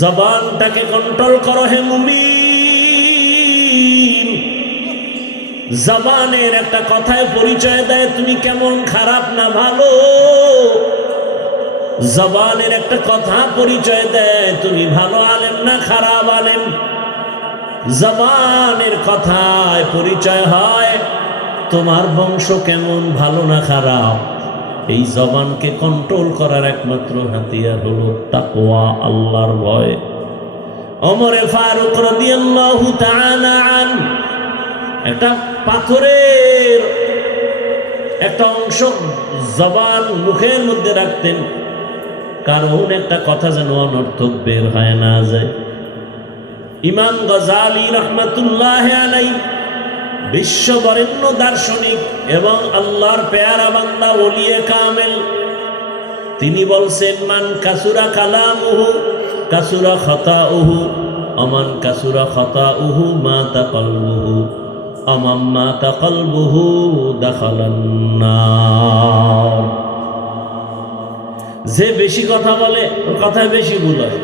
জবানটাকে control করো হে মুমিন। জবানের একটা কথায় পরিচয় দেয় তুমি কেমন খারাপ না ভালো। জবানের একটা কথা পরিচয় দেয় তুমি ভালো আলেম না খারাপ আলেম। জবানের কথায় পরিচয় হয় তোমার বংশ কেমন ভালো না খারাপ। এই জবানকে কন্ট্রোল করার একমাত্র হাতিয়ার হলো তাকওয়া, আল্লাহর ভয়। ওমরে ফারুক রাদিয়াল্লাহু তাআলা আনহু একটা পাথরের একটা অংশ জবান মুখের মধ্যে রাখতেন, কারণ একটা কথা যেন অনর্থক বের হয় না যায়। ইমাম গজালি রহমাতুল্লাহ আলাইহি বিশ্ববরেণ্য দার্শনিক এবং আল্লাহর পেয়ারা বান্দা ওলিয়ে কামেল, তিনি বলছেন মান কাসুরা কালামুহু কাসুরা খাতাউহু আমান কাসুরা খাতাউহু মাতা কলবুহু আমাম মাতা কলবুহু দাখালান নার। যে বেশি কথা বলে ওর কথায় বেশি ভুল হয়,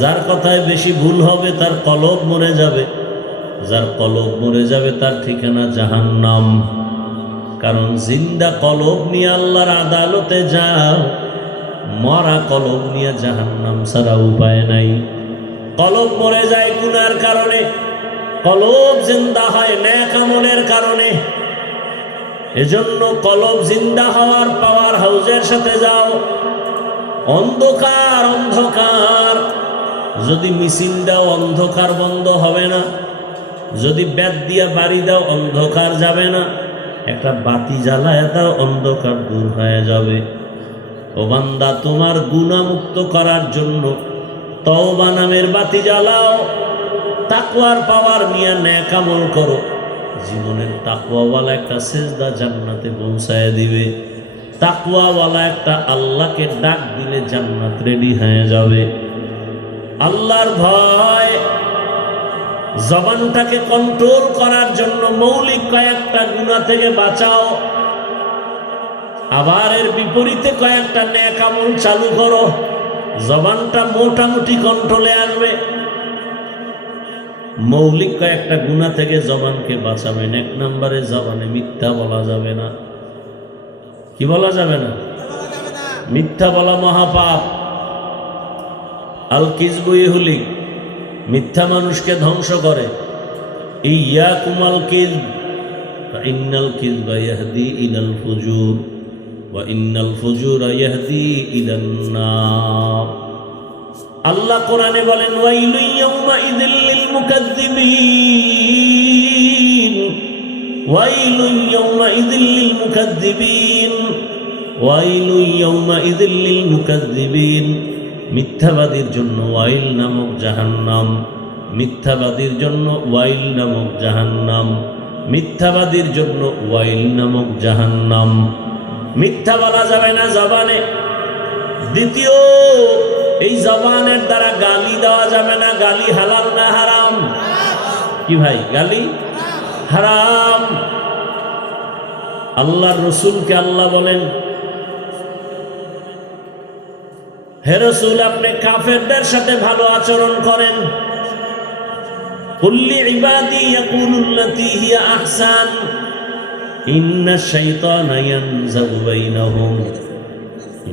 যার কথায় বেশি ভুল হবে তার কলব মরে যাবে, যার কলব মরে যাবে তার ঠিকানা জাহান্নাম। কারণ জিন্দা কলব নিয়ে আল্লাহর আদালতে যাও, মরা কলব নিয়ে জাহান্নাম ছাড়া উপায় নাই। কলব মরে যায় গুনার কারণে, কলব জিন্দা হয় নেক আমলের কারণে। এজন্য কলব জিন্দা হওয়ার পাওয়ার হাউজের সাথে যাও। অন্ধকার অন্ধকার যদি মিছিল দাও অন্ধকার বন্ধ হবে না, যদি ব্যাট দিয়া বাড়ি দাও অন্ধকার যাবে না, একটা বাতি জ্বালায় দাও অন্ধকার দূর হয়ে যাবে। ও বান্দা, তোমার গুনাহ মুক্ত করার জন্য তওবা নামের বাতি জ্বালাও, তাকওয়ার পাওয়ার নিয়ে নেক আমল করো। জীবনের তাকওয়াওয়ালা একটা সেজদা জান্নাতে পৌঁছায় দিবে। তাকওয়াওয়ালা একটা আল্লাহকে ডাক দিলে জান্নাত রেডি হয়ে যাবে। আল্লাহর ভয় জবানটাকে কন্ট্রোল করার জন্য মৌলিক কয়েকটা গুনাহ থেকে বাঁচাও, আবার এর বিপরীতে কয়েকটা নেক আমল চালু করো। জবানটা মোটামুটি কন্ট্রোলে আসবে। মৌলিক কয়েকটা গুনাহ থেকে জবানকে বাঁচাবেন। এক নম্বরে জবানে মিথ্যা বলা যাবে না। কি বলা যাবে না? মিথ্যা বলা মহাপাপ। আল কিযবু ইহলিক, মিথ্যা মানুষকে ধ্বংস করে। ইয়াকুম আল কিযব ফাইন্নাল কিযবা ইয়াহদি ইলাল ফুজুর ওয়া ইন্নাল ফুজুরা ইয়াহদি ইলান নার। আল্লাহ কোরআনে বলেন ওয়াইলু ইয়াউমা ইযিল লিল মুকাজ্জিবিন, ওয়াইলু ইয়াউমা ইযিল লিল মুকাজ্জিবিন, ওয়াইলু ইয়াউমা ইযিল লিল মুকাজ্জিবিন। মিথ্যাবাদীর জন্য ওয়াইল নামক জাহান্নাম, মিথ্যাবাদীর জন্য ওয়াইল নামক জাহান্নাম, মিথ্যাবাদীর জন্য ওয়াইল নামক জাহান্নাম। মিথ্যা বলা যাবে না জবানে। দ্বিতীয়, এই জবানের দ্বারা গালি দেওয়া যাবে না। গালি হালাল না হারাম? কি ভাই, গালি হারাম। আল্লাহর রাসূলকে আল্লাহ বলেন, হে রাসূল, আপনি কাফেরদের সাথে ভালো আচরণ করেন। কুল্লি ইবাদি ইয়াকুলুল্লাতী হিয়া আহসান ইন্নাশ শাইতানা ইয়ানজাগু বাইনাহুম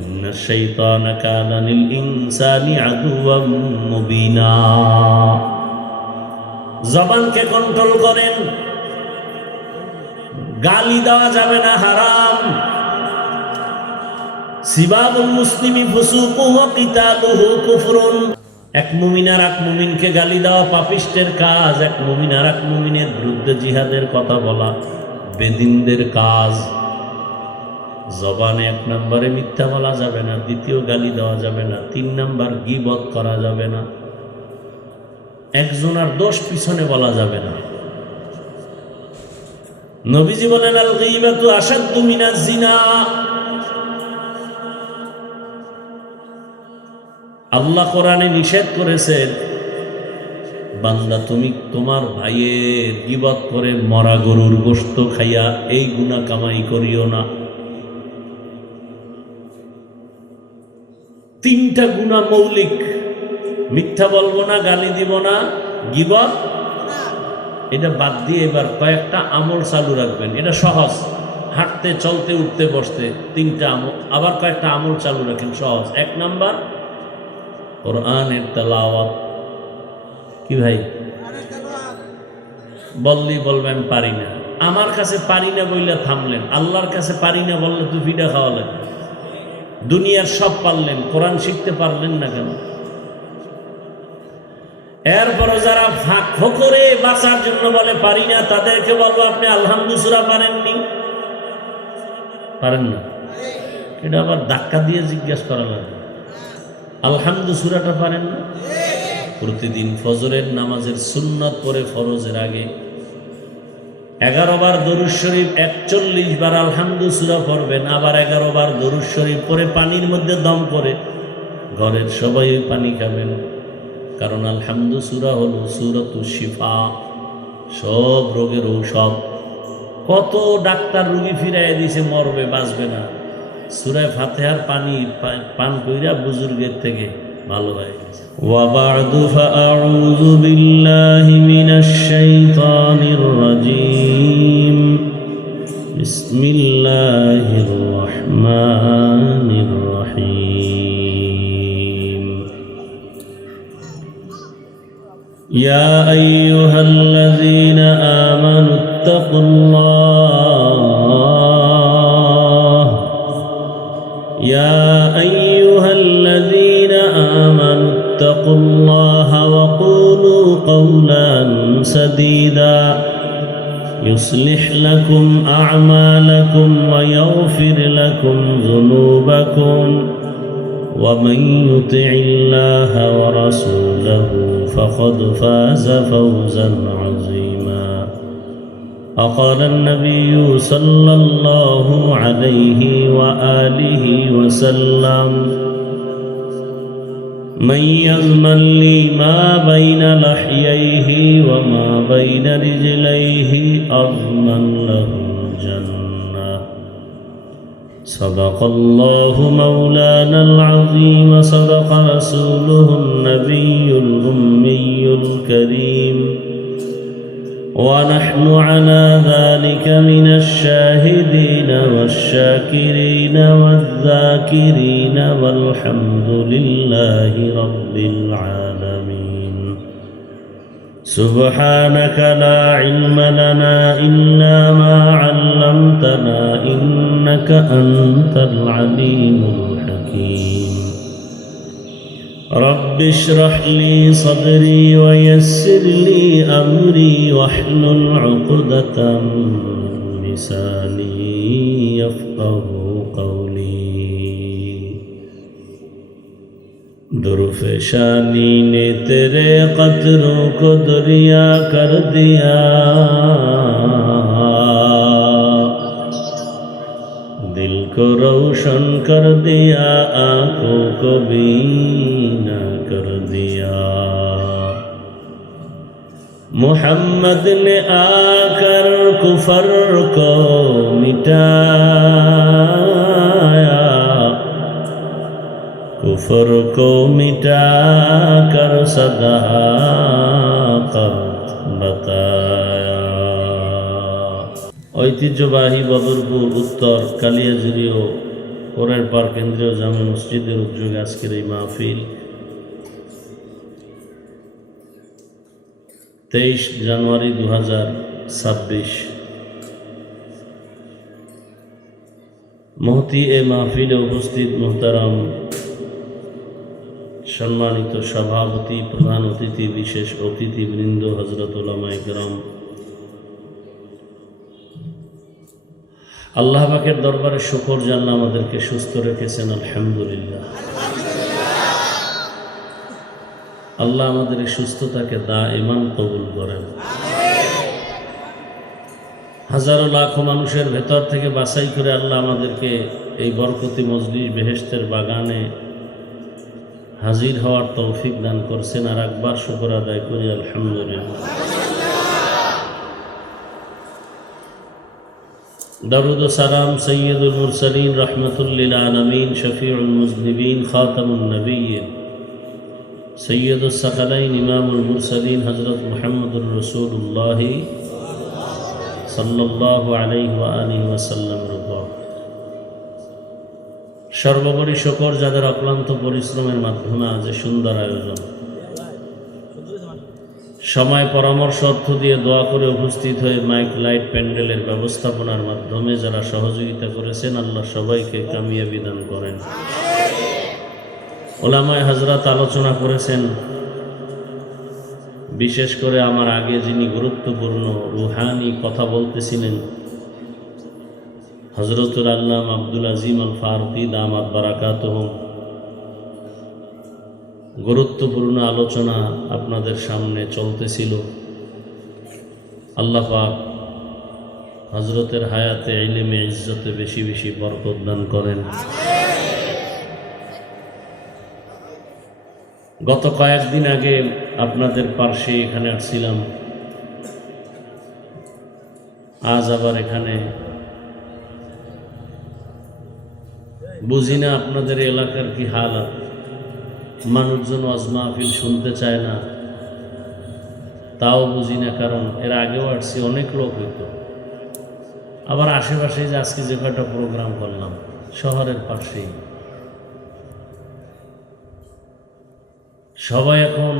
ইন্নাশ শাইতানা কানা লিল ইনসানি আদুওয়াম মুবিনা। জবানকে কন্ট্রোল করেন। গালি দেওয়া যাবে না, হারাম। সিবাবুল মুসলিমি ফুসুকুহু ওয়া কিতালুহু কুফরুন। এক মুমিন আর এক মুমিনকে গালি দেওয়া পাপিষ্টের কাজ। এক মুমিন আর এক মুমিনের বিরুদ্ধে জিহাদের কথা বলা বেদিনদের কাজ। জবানে এক নম্বরে মিথ্যা বলা যাবে না, দ্বিতীয় গালি দেওয়া যাবে না, তিন নম্বর গীবত করা যাবে না, একজনের দোষ পিছনে বলা যাবে না। নবীজি বলেন আল গীবাতু আশাদ্দু মিনাজ জিনা। আল্লাহ কোরআনে নিষেধ করেছেন, বান্দা তুমি তোমার ভাইয়ের গীবত করে মরা গরুর গোশত খাইয়া এই গুনাহ কামাই করিও না। তিনটা গুনাহ মৌলিক, মিথ্যা বলবো না, গালি দিব না, গীবত এটা বাদ দিয়ে এবার কয়েকটা আমল চালু রাখবেন। এটা সহজ, হাঁটতে চলতে উঠতে বসতে 3টা আমল। আবার কয়েকটা আমল চালু রাখেন, সহজ। 1 নাম্বার কোরআনের তেলাওয়াত। কি ভাই বলবেন পারি না, আমার কাছে পারি না বললে থামলেন, আল্লাহর কাছে পারি না বললে তুই ফিডা খাওয়ালেন। দুনিয়ার সব পারলেন, কোরআন শিখতে পারলেন না কেন? এরপরও যারা ফকরে বাঁচার জন্য বলে পারি না, তাদেরকে বলবো আপনি আলহামদুলিল্লাহ সূরা পারেননি, পারেন না, এটা আবার ধাক্কা দিয়ে জিজ্ঞাসা করা লাগে। আলহামদুলিল্লাহ সূরাটা পারেন না? প্রতিদিন ফজরের নামাজের সুন্নাত পড়ে ফরজের আগে 11 বার দরুদ শরীফ, 41 বার আলহামদুলিল্লাহ সূরা পড়বেন। আবার 11 বার দরুদ শরীফ পড়ে পানির মধ্যে দম করে ঘরের সবাই পানি খাবেন। কারণ আলহামদুলিল্লাহ সূরা হলো সূরাতুশ শিফা, সব রোগের ঔষধ। কত ডাক্তার রোগী ফিরাইয়া দিয়েছে, মরবে বাঁচবে না, সূরা ফাতিহার পানি পান কইরা বুজুর্গের থেকে ভালো হয়ে গেছে। ওয়া বা'দু ফাআউযু বিল্লাহি মিনাশ শাইতানির রাজীম। বিসমিল্লাহির রহমানির রহিম। ইয়া আইয়ুহাল্লাযীনা আমানুত্তাকুল্লাহ, ইয়া আইয়ুহাল্লাযীনা আমানুত্তাকুল্লাহা ওয়া কুলু কওলান সাদীদা يصلح لكم أعمالكم ويغفر لكم ذنوبكم ومن يطع الله ورسوله فقد فاز فوزا عظيما. وقال النبي صلى الله عليه وآله وسلم من يضمن لي ما بين لحييه وما بين رجليه أضمن له الجنة. صدق الله مولانا العظيم وصدق رسوله النبي الأمي الكريم ونحن على ذلك من الشاهدين والشاكرين والذاكرين والحمد لله رب العالمين. سبحانك لا علم لنا إلا ما علمتنا إنك أنت العليم الحكيم. رب اشرح لي صدري ويسر لي أمري واحلل عقدة من لساني يفقه قولي. درفشانی نے تیرے قطروں کو دریا کر دیا, दिल को रोशन कर दिया, आंखों को बीना कर दिया. मोहम्मद ने आकर कुफर को मिटाया, कुफर को मिटा कर सदाकत बताया. ঐতিহ্যবাহী বদরপুর উত্তর কালিয়াজুড়ি ও পরের পার কেন্দ্রীয় জামে মসজিদের উদ্যোগে আজকের এই মাহফিল 23 জানুয়ারি 2026। মহতি এ মাহফিলে উপস্থিত মোহতারাম সম্মানিত সভাপতি, প্রধান অতিথি, বিশেষ অতিথিবৃন্দ, হযরত উলামায়ে কেরাম, আল্লাহ পাকের দরবারে শুকর জানাই আমাদেরকে সুস্থ রেখেছেন, আলহামদুলিল্লাহ। আল্লাহ আমাদের এই সুস্থতাকে দাইমান কবুল করেন। হাজারো লাখো মানুষের ভেতর থেকে বাছাই করে আল্লাহ আমাদেরকে এই বরকতি মজলিস বেহেশতের বাগানে হাজির হওয়ার তৌফিক দান করছেন। আর একবার শুকর আদায় করি, আলহামদুলিল্লাহ। দরুদ ও সালাম সৈয়দুল মুরসালিন রহমাতুল লিল আলামিন শফিউল মুজনিবিন খাতামুন নবিয়্যিন সৈয়দুস সাকালাইন ইমামুল মুরসালিন হযরত মুহাম্মদুর রাসূলুল্লাহ সাল্লাল্লাহু আলাইহি ওয়া আলিহি ওয়াসাল্লামের উপর সর্বোপরি শকর যাদের অক্লান্ত পরিশ্রমের মাধ্যমে আজ সুন্দর আয়োজন, সময় পরামর্শ অর্থ দিয়ে দোয়া করে উপস্থিত হয়ে মাইক লাইট প্যান্ডেলের ব্যবস্থাপনার মাধ্যমে যারা সহযোগিতা করেছেন, আল্লাহ সবাইকে কামিয়াবি দান করেন। ওলামায়ে হযরত আলোচনা করেছেন, বিশেষ করে আমার আগে যিনি গুরুত্বপূর্ণ রুহানি কথা বলতেছিলেন হযরতুল আল্লামা আব্দুল আজিম আল ফারুকী দামাত বারাকাতুহু, গুরুত্বপূর্ণ আলোচনা আপনাদের সামনে চলতেছিল। আল্লাহ পাক হযরতের হায়াতে ইলমে ইজ্জতে বেশি বেশি বরকত দান করেন। গত কয়েকদিন আগে আপনাদের পার্শ্বে এখানে আসছিলাম, আজ আবার এখানে। বুঝি না আপনাদের এলাকার কি হালাত, মানুষজন ওয়াজ মাহফিল শুনতে চায় না, তাও বুঝি না। কারণ এর আগেও আসছি, অনেক লোক হইতো। আবার আশেপাশে যে আজকে যে কয়টা প্রোগ্রাম করলাম শহরের পাশেই, সবাই এখন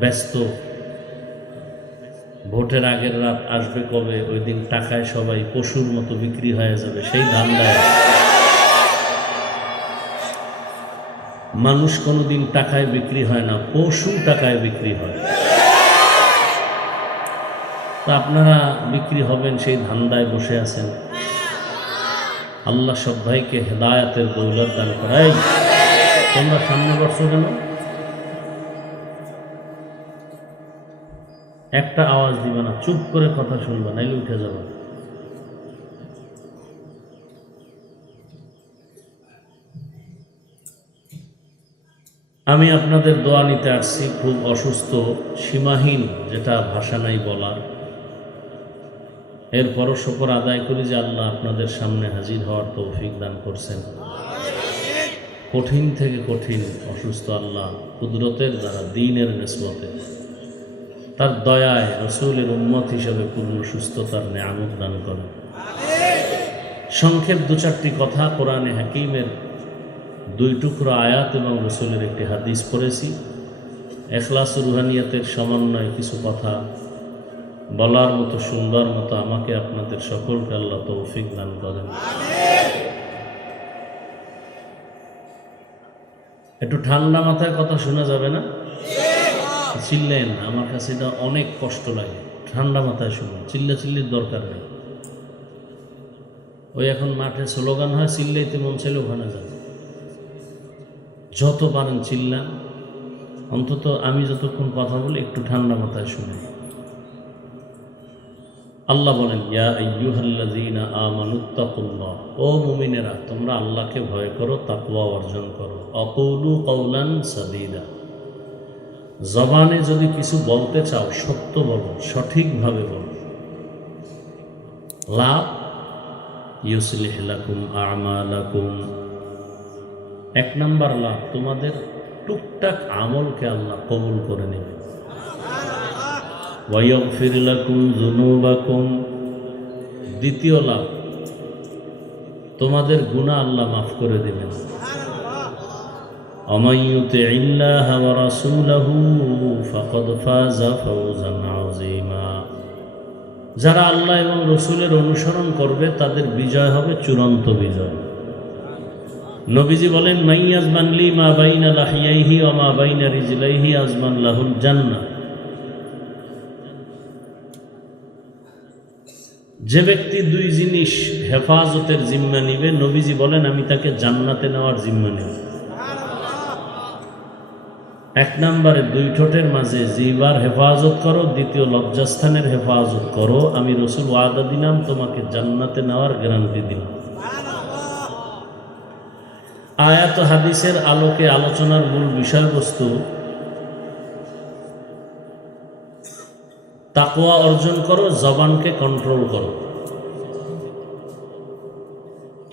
ব্যস্ত। ভোটের আগের রাত আসবে কবে, ওই দিন টাকায় সবাই পশুর মতো বিক্রি হয়ে যাবে, সেই ধান্দায়। মানুষ কোনোদিন টাকায় বিক্রি হয় না, পশু টাকায় বিক্রি হয়। তা আপনারা বিক্রি হবেন সেই ধান্দায় বসে আছেন। আল্লাহ সব ভাইকে হেদায়াতের দৌলত দান করাই। তোমরা সামনে বসছো কেন? একটা আওয়াজ দিবে না, চুপ করে কথা শুনবে, নাইলে উঠে যাবে। আমি আপনাদের দোয়া নিতে আসছি। খুব অসুস্থ, সীমাহীন, যেটা ভাষা নাই বলার। এরপরও শুকর আদায় করি যে আল্লাহ আপনাদের সামনে হাজির হওয়ার তৌফিক দান করছেন। কঠিন থেকে কঠিন অসুস্থ আল্লাহ কুদরতের দ্বারা, দ্বীনের নিসবতে, তার দয়ায় রাসূলের উম্মত হিসেবে পূর্ণ সুস্থতার নেয়ামত দান করেন। সংক্ষেপ দু চারটি কথা, কোরআনে হাকিমের 2 টুকরো আয়াত এবং রাসূলের একটি হাদিস পড়েছি। ইখলাস ও রুহানিয়াতের সমন্বয়ে কিছু কথা বলার মতো, সুন্দর মতো আমাকে আপনাদের সকলকে আল্লাহ তৌফিক দান করেন। একটু ঠান্ডা মাথায় কথা শোনা যাবে না? চিল্লেন, আমার কাছে এটা অনেক কষ্ট লাগে। ঠান্ডা মাথায় শুনুন, চিল্লির দরকার নেই। ওই এখন মাঠে স্লোগান হয়, চিল্লাইতে মন চাইলে ওখানে যান, যত পারেন চিল্লান। অন্তত আমি যতক্ষণ কথা বলি একটু ঠান্ডা মাথায় শুনে। আল্লাহ বলেন, ইয়া আইয়ুহাল্লাযীনা আমানুত্তাকুল্লাহ, ও মুমিনেরা তোমরা আল্লাহকে ভয় করো, তাকওয়া অর্জন করো। আকুলু কওলান সাদীদা, জবানে যদি কিছু বলতে চাও সত্য বলো, সঠিকভাবে বলো। লাভ ইউসলিহ লাকুম আমালাকুম, 1 নম্বর লাভ, তোমাদের টুকটাক আমলকে আল্লাহ কবুল করে নেবে। ওয়ায়াগফির লাকুম যুনুবাকুম, দ্বিতীয় লাভ, তোমাদের গুনাহ আল্লাহ মাফ করে দেবেন। ওয়ামান ইউতিইল্লাহা ওয়া রাসূলাহু ফাকাদ ফাযা ফাওজান আযীমা, যারা আল্লাহ এবং রাসূলের অনুসরণ করবে তাদের বিজয় হবে চূড়ান্ত বিজয়। নবীজি বলেন, মাইয়াজমান লি মা বাইনা লাহিয়াইহি ওয়া মা বাইনা রিজলাইহি আজমান লাহুল জান্নাহ, যে ব্যক্তি 2 জিনিস হেফাজতের জিম্মা নিবে, নবীজি বলেন আমি তাকে জান্নাতে নেওয়ার জিম্মা নেব। 1 নম্বরে 2 ঠোঁটের মাঝে জিহ্বার হেফাজত করো, দ্বিতীয় লজ্জাস্থানের হেফাজত করো। আমি রাসূল ওয়াদা দিলাম তোমাকে জান্নাতে নেওয়ার গ্যারান্টি দিলাম। আয়াত হাদিসের আলোকে আলোচনার মূল বিষয়বস্তু, তাকওয়া অর্জন করো, জবানকে কন্ট্রোল করো।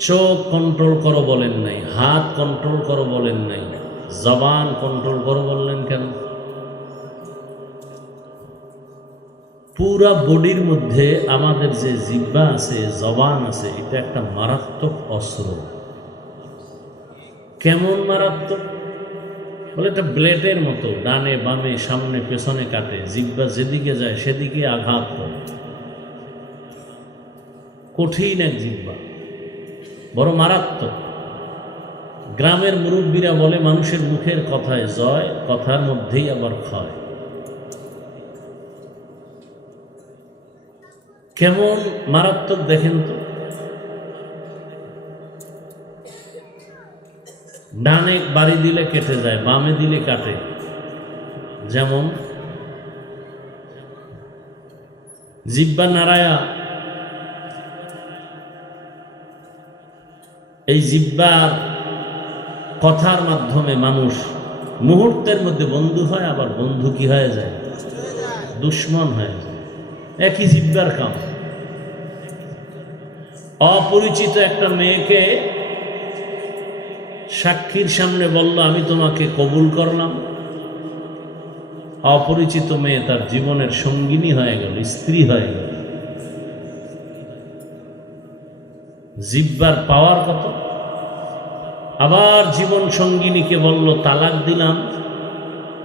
চোখ কন্ট্রোল করো বলেন নাই, হাত কন্ট্রোল করো বলেন নাই, জবান কন্ট্রোল করো বললেন কেন? পুরা বডির মধ্যে আমাদের যে জিহ্বা আছে, জবান আছে, এটা একটা মারাত্মক অস্ত্র। কেমন মারাত্মক? বলে এটা ব্লেডের মতো, ডানে বামে সামনে পেছনে কাটে, জিহ্বা যেদিকে যায় সেদিকে আঘাত করে। কঠিন এক জিহ্বা, বড় মারাত্মক। গ্রামের মুরব্বীরা বলে মানুষের মুখের কথায় জয়, কথার মধ্যেই আবার ক্ষয়। কেমন মারাত্মক দেখেন তো। ডানে বাড়ি দিলে কেটে যায়, বামে দিলে কাটে। যেমন জিহ্বা নাড়ায়া, এই জিহ্বার কথার মাধ্যমে মানুষ মুহূর্তের মধ্যে বন্ধু হয়, আবার বন্ধু কি হয়ে যায়? দুশ্মন হয়ে যায়। একই জিহ্বার কাম। অপরিচিত একটা মেয়েকে সাক্ষীর সামনে বলল আমি তোমাকে কবুল করলাম। অপরিচিত মেয়ে তার জীবনের সঙ্গিনী হয়ে গেল, স্ত্রী হয়ে গেল। জিহ্বার পাওয়ার কত! আবার জীবন সঙ্গিনীকে বলল তালাক দিলাম,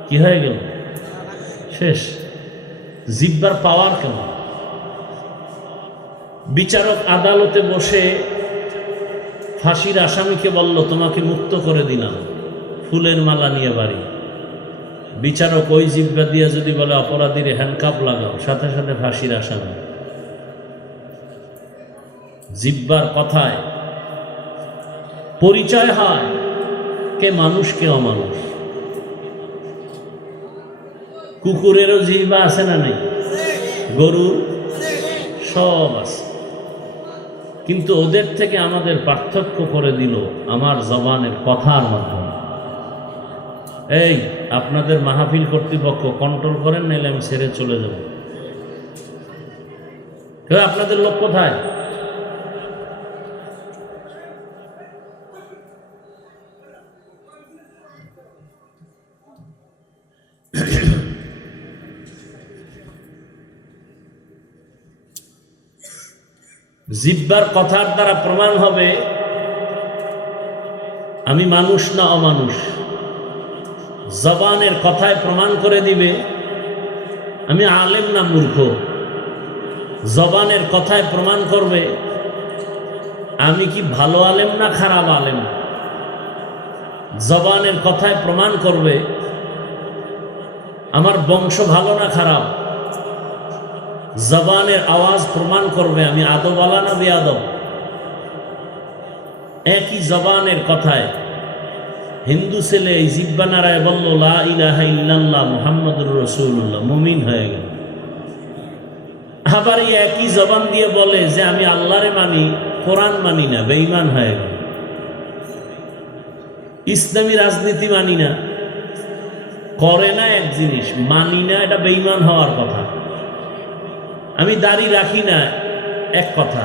কি হয়ে গেল? শেষ। জিহ্বার পাওয়ার কেমন! বিচারক আদালতে বসে ফাঁসির আসামিকে বলল তোমাকে মুক্ত করে দিলাম, ফুলের মালা নিয়ে বাড়ি। বিচারক ওই জিহ্বা দিয়ে যদি বলে অপরাধীর হ্যান্ডকাপ লাগাও, সাথে সাথে ফাঁসির আসামি। জিহ্বার কথায় পরিচয় হয় কে মানুষ কে অমানুষ। কুকুরেরও জিহ্বা আছে না নেই? গরুর সব আছে। কিন্তু ওদের থেকে আমাদের পার্থক্য করে দিল আমার জবানের কথার মাধ্যমে। এই আপনাদের মাহফিল কর্তৃপক্ষ কন্ট্রোল করেন, নাইলে আমি ছেড়ে চলে যাব। কেউ আপনাদের লোক কোথায়? জিহ্বার কথার দ্বারা প্রমাণ হবে আমি মানুষ না অমানুষ। জবানের কথায় প্রমাণ করে দিবে আমি আলেম না মূর্খ। জবানের কথায় প্রমাণ করবে আমি কি ভালো আলেম না খারাপ আলেম। জবানের কথায় প্রমাণ করবে আমার বংশ ভালো না খারাপ। জবানের আওয়াজ প্রমাণ করবে আমি আদবওয়ালা না বেয়াদব। একই জবানের কথায় হিন্দু ছেলে এই জিহ্বা নাড়ায় বলল লা ইলাহা ইল্লাল্লাহ মুহাম্মাদুর রাসূলুল্লাহ, মুমিন হয়ে গেল। আবার এই একই জবান দিয়ে বলে যে আমি আল্লাহরে মানি, কোরআন মানি না, বেঈমান হয়ে গেল। ইসলামী রাজনীতি মানি না, করে না এক জিনিস, মানি না, এটা বেঈমান হওয়ার কথা। আমি দাড়ি রাখি না এক কথা,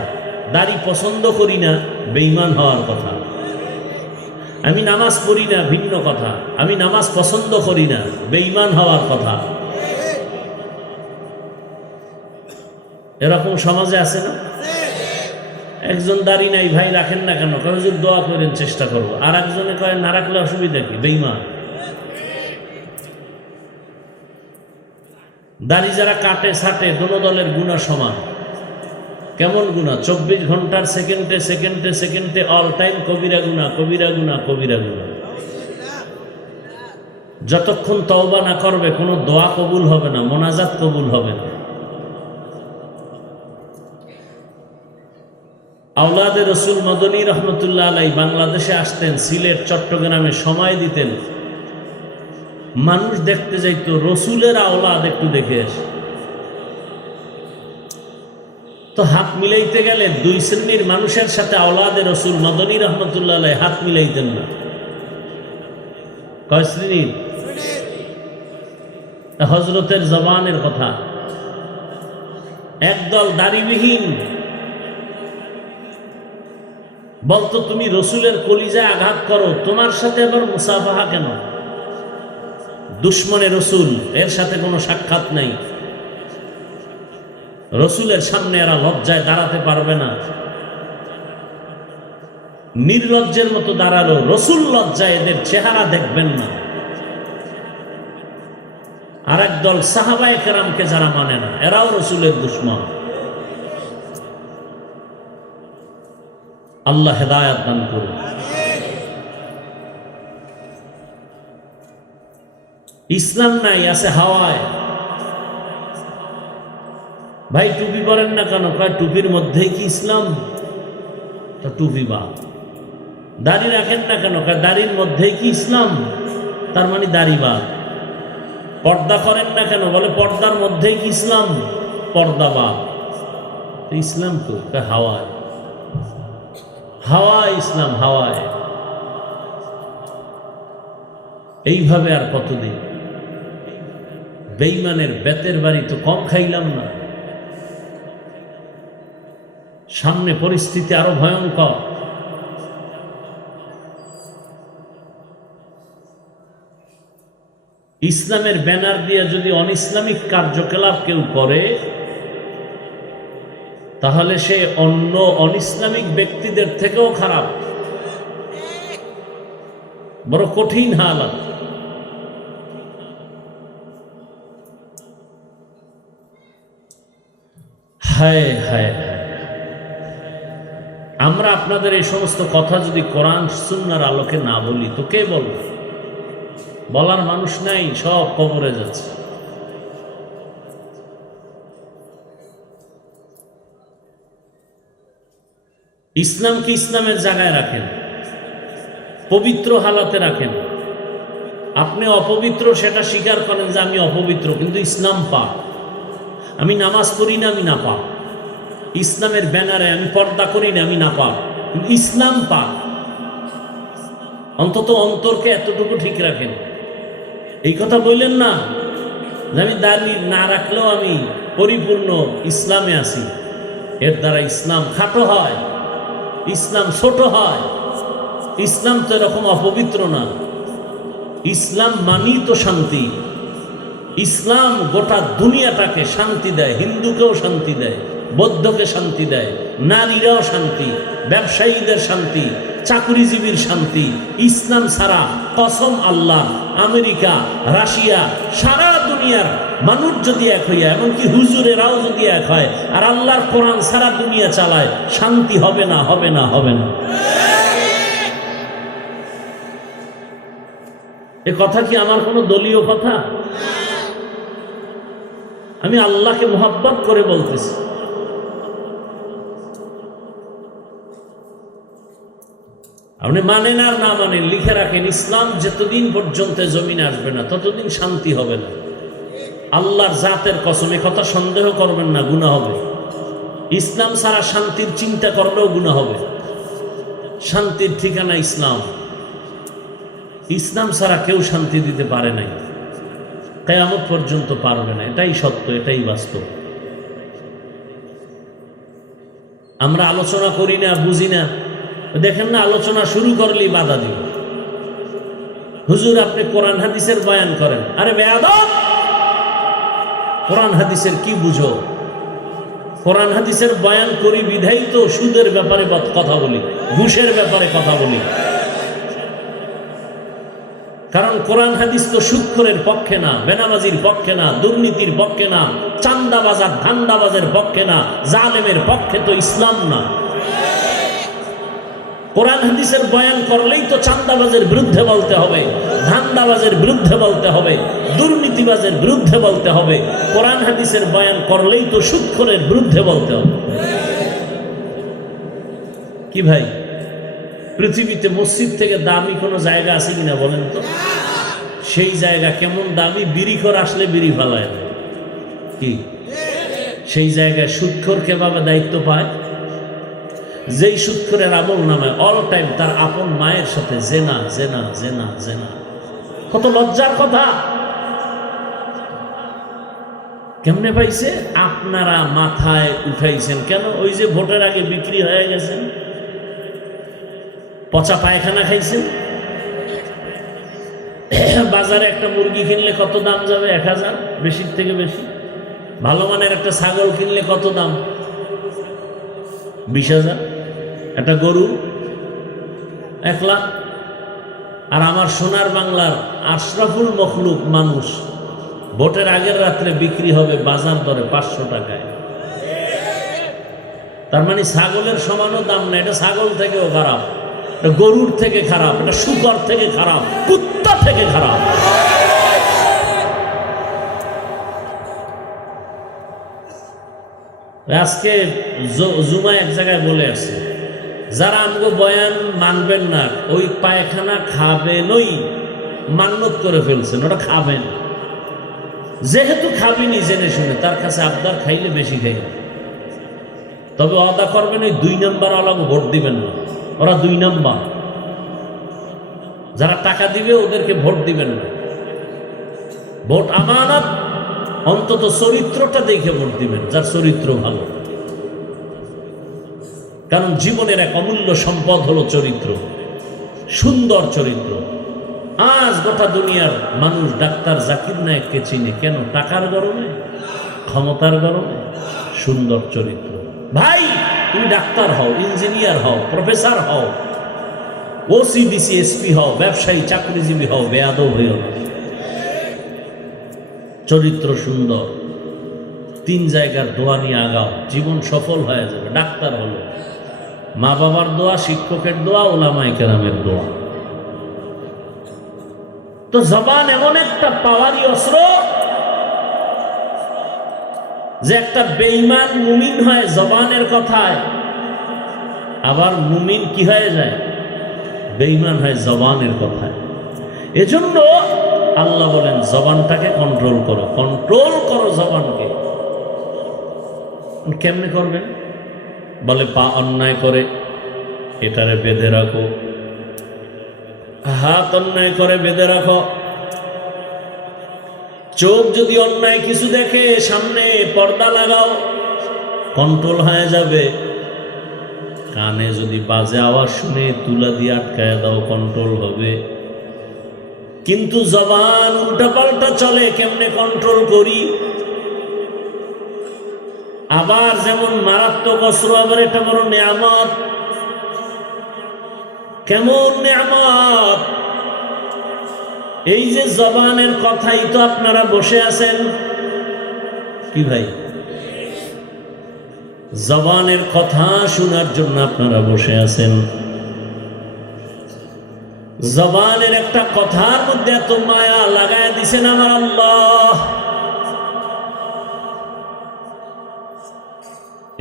দাড়ি পছন্দ করি না, বেঈমান হওয়ার কথা। আমি নামাজ পড়ি না ভিন্ন কথা, আমি নামাজ পছন্দ করি না, বেঈমান হওয়ার কথা। এরকম সমাজে আছে না? একজন দাড়ি নাই, ভাই রাখেন না কেন? কয় হুজুর দোয়া করেন, চেষ্টা করবো। আর একজনে কয় না রাখলে অসুবিধা কি, বেঈমান। দাড়ি যারা কাটে ছাটে দোনো দলের গুনাহ সমান। কেমন গুনাহ? 24 ঘন্টার সেকেন্ডে সেকেন্ডে সেকেন্ডে অল টাইম কবিরা গুনাহ, কবিরা গুনাহ, কবিরা গুনাহ। যতক্ষণ তওবা না করবে কোনো দোয়া কবুল হবে না, মোনাজাত কবুল হবে না। আওলাদে রসুল মদনী রহমতুল্লাহ আলাইহি বাংলাদেশে আসতেন, সিলেট চট্টগ্রামে সময় দিতেন। মানুষ দেখতে যাইতো, রসুলের আওলাদ একটু দেখে আসে। তো হাত মিলাইতে গেলে দুই শ্রেণীর মানুষের সাথে আওলাদে রসুল মদনী রহমতুল্লাহ আলাইহি হাত মিলাইতেন না। কয় শ্রেণীর? হযরতের জবানের কথা। একদল দাড়িবিহীন বলতো তুমি রসুলের কলিজায় আঘাত করো, তোমার সাথে আবার মুসাফাহা কেন? দুশ্মনে রসুল, এর সাথে কোনো সাক্ষাৎ নাই। রসুলের সামনে এরা লজ্জায় দাঁড়াতে পারবে না। নির্লজ্জের মতো দাঁড়ালো, রসুল লজ্জায় এদের চেহারা দেখবেন না। আর একদল সাহাবায়ে কেরামকে যারা মানে না, এরাও রসুলের দুশ্মন। আল্লাহ হেদায়েত দান করুন। ইসলাম নাই, আছে হাওয়ায়। ভাই টুপি পরেন না কেন? কয় টুপির মধ্যেই কি ইসলাম? তা টুপি বা। দাড়ি রাখেন না কেন? কয় দাড়ির মধ্যেই কি ইসলাম? তার মানে দাড়ি বা। পর্দা করেন না কেন? বলে পর্দার মধ্যেই কি ইসলাম? পর্দা বা। ইসলাম তো হাওয়ায়, হাওয়ায় ইসলাম, হাওয়ায়। এইভাবে আর কতদিন? বেঈমানের বেতের বাড়ি তো কম খাইলাম না, সামনে পরিস্থিতি আরো ভয়ঙ্কর। ইসলামের ব্যানার দিয়ে যদি অনইসলামিক কার্যকলাপ কেউ করে, তাহলে সে অন্য অনইসলামিক ব্যক্তিদের থেকেও খারাপ। বড় কঠিন হালাত। হায় হায় হায়। আমরা আপনাদের এই সমস্ত কথা যদি কোরআন সুন্নাহর আলোকে না বলি তো কে বলবে? বলার মানুষ নাই, সব কবরে যাচ্ছে। ইসলামকে ইসলামের জায়গায় রাখেন, পবিত্র হালাতে রাখেন। আপনি অপবিত্র সেটা স্বীকার করেন যে আমি অপবিত্র, কিন্তু ইসলাম পাক। আমি নামাজ পড়ি না, আমি না পাক। ইসলামের ব্যানারে আমি পর্দা করি না, আমি না পাক, কিন্তু ইসলাম পাক। অন্তত অন্তরকে এতটুকু ঠিক রাখেন। এই কথা বললেন না যে আমি দাড়ি না রাখলেও আমি পরিপূর্ণ ইসলামে আছি। এর দ্বারা ইসলাম খাটো হয়, ইসলাম ছোট হয়। ইসলাম তো এরকম অপবিত্র না। ইসলাম মানি তো শান্তি। ইসলাম গোটা দুনিয়াটাকে শান্তি দেয়, হিন্দুকেও শান্তি দেয়, বৌদ্ধকে শান্তি দেয়, নারীরাও শান্তি, ব্যবসায়ীদের শান্তি, চাকরিজীবীর শান্তি। ইসলাম ছাড়া কসম আল্লাহ, আমেরিকা, রাশিয়া, সারা দুনিয়ার মানুষ যদি এক হইয়া, এমনকি হুজুরেরাও যদি এক হয় আর আল্লাহর কোরআন সারা দুনিয়া চালায়, শান্তি হবে না, হবে না, হবে না। এ কথা কি আমার কোনো দলীয় কথা? আমি আল্লাহকে মোহাব্বত করে বলতেছি। আপনি মানেন আর না মানেন, লিখে রাখেন, ইসলাম যতদিন পর্যন্ত জমিনে আসবে না ততদিন শান্তি হবে না। আল্লাহর জাতের কসম, এ কথা সন্দেহ করবেন না, গুনাহ হবে। ইসলাম ছাড়া শান্তির চিন্তা করলেও গুনাহ হবে। শান্তির ঠিকানা ইসলাম। ইসলাম ছাড়া কেউ শান্তি দিতে পারে নাই, কিয়ামত পর্যন্ত পারবে না। এটাই সত্য, এটাই বাস্তব। আমরা আলোচনা করি না, বুঝি না। দেখেন না, আলোচনা শুরু করলেই বাধা দিই। হুজুর আপনি কোরআন হাদিসের বয়ান করেন। আরে বেয়াদব, কোরআন হাদিসের কি বুঝো? কোরআন হাদিসের বয়ান করি বিধাই তো সুদের ব্যাপারে কথা বলি, ঘুষের ব্যাপারে কথা বলি। কারণ কোরআন হাদিস তো সুদখোরের পক্ষে না, বেনামাজির পক্ষে না, দুর্নীতির পক্ষে না, চান্দাবাজার ধান্দাবাজের পক্ষে না, জালেমের পক্ষে তো ইসলাম না। কোরআন হাদিসের বয়ান করলেই তো চান্দাবাজের বিরুদ্ধে বলতে হবে, ধান্দাবাজের বিরুদ্ধে বলতে হবে, দুর্নীতিবাজের বিরুদ্ধে বলতে হবে। কোরআন হাদিসের বয়ান করলেই তো সুদখোরের বিরুদ্ধে বলতে হবে। কি ভাই, পৃথিবীতে মসজিদ থেকে দামি কোনো জায়গা আছে কিনা বলেন তো? সেই জায়গা কেমন দামি, বিড়িখোর আসলে বিড়ি ফালায় না। কি সেই জায়গায় সুদখোর কেভাবে দায়িত্ব পায়? যেই সুদখোরের আমল নামে অল টাইম তার আপন মায়ের সাথে জেনা জেনা জেনা জেনা। কত লজ্জার কথা! কেমনে পাইছে? আপনারা মাথায় উঠাইছেন কেন? ওই যে ভোটের আগে বিক্রি হয়ে গেছেন, পচা পায়খানা খাইছেন, বাজার বাজারে একটা মুরগি কিনলে কত দাম যাবে? 1000, বেশির থেকে বেশি। ভালো মানের একটা ছাগল কিনলে কত দাম? 20,000। একটা গরু 1 লাখ। আর আমার সোনার বাংলার আশরাফুল মখলুক মানুষ ভোটের আগের রাত্রে বিক্রি হবে বাজার দরে 500 টাকায়। তার মানে ছাগলের সমানও দাম না। এটা ছাগল থেকেও খারাপ, এটা গরুর থেকে খারাপ, এটা শুকর থেকে খারাপ, কুত্তা থেকে খারাপ। আজকে জুমা এক জায়গায় বলে আসছে, যারা আমগো বয়ান মানবেন না ওই পায়খানা খাবেনই, মান্যত করে ফেলছেন, ওটা খাবেন। যেহেতু খাবিনি জেনে শুনে, তার কাছে আবদার খাইলে বেশি খাইবে। তবে ওয়াদা করবেন ওই 2 নম্বর ওয়ালাকে ভোট দিবেন না, ওরা 2 নম্বর। যারা টাকা দিবে ওদেরকে ভোট দিবেন না। ভোট আমানত, অন্তত চরিত্রটা দেখে ভোট দিবেন, যার চরিত্র ভালো। কারণ জীবনের এক অমূল্য সম্পদ হলো চরিত্র, সুন্দর চরিত্র। আজ গোটা দুনিয়ার মানুষ ডাক্তার জাকির নায়েককে চিনে কেন? টাকার গরমে, ক্ষমতার গরমে, সুন্দর চরিত্র। ভাই, তুমি ডাক্তার হও, ইঞ্জিনিয়ার হও, প্রফেসর হও, ওসিডিসি এসপি হও, ব্যবসায়ী চাকরিজীবী হও, বেয়াদব হইও না। চরিত্র সুন্দর, 3 জায়গার দোয়া নিয়ে আগাও, জীবন সফল হয়ে যাবে। ডাক্তার হলো মা বাবার দোয়া, শিক্ষকের দোয়া, ওলামায়ে কেরামের দোয়া। তো জবান এমন একটা পাওয়ারি অস্ত্র যে একটা বেঈমান মুমিন হয় জবানের কথায়, আবার মুমিন কি হয়ে যায়? বেঈমান হয় জবানের কথায়। এজন্য আল্লাহ বলেন জবানটাকে কন্ট্রোল করো, কন্ট্রোল করো জবানকে। কেমনে করবেন? বলে পা অন্যায় করে এটারে বেঁধে রাখো, হাত অন্যায় করে বেঁধে রাখো, চোখ যদি অন্যায় কিছু দেখে সামনে পর্দা লাগাও, কন্ট্রোল হয়ে যাবে। কানে যদি বাজে আওয়াজ শুনে তুলা দিয়ে আটকায় দাও, কন্ট্রোল হবে। কিন্তু জবান উল্টাপাল্টা চলে, কেমনে কন্ট্রোল করি? আবার যেমন মারাত্মক অস্ত্র, আবার এটা বড় নেয়ামত। কেমন নেয়ামত! এই যে জবানের কথাই তো আপনারা বসে আছেন। কি ভাই? জবানের কথা শোনার জন্য আপনারা বসে আছেন। জবানের একটা কথার মধ্যে এত মায়া লাগায় দিছেন আমার আল্লাহ।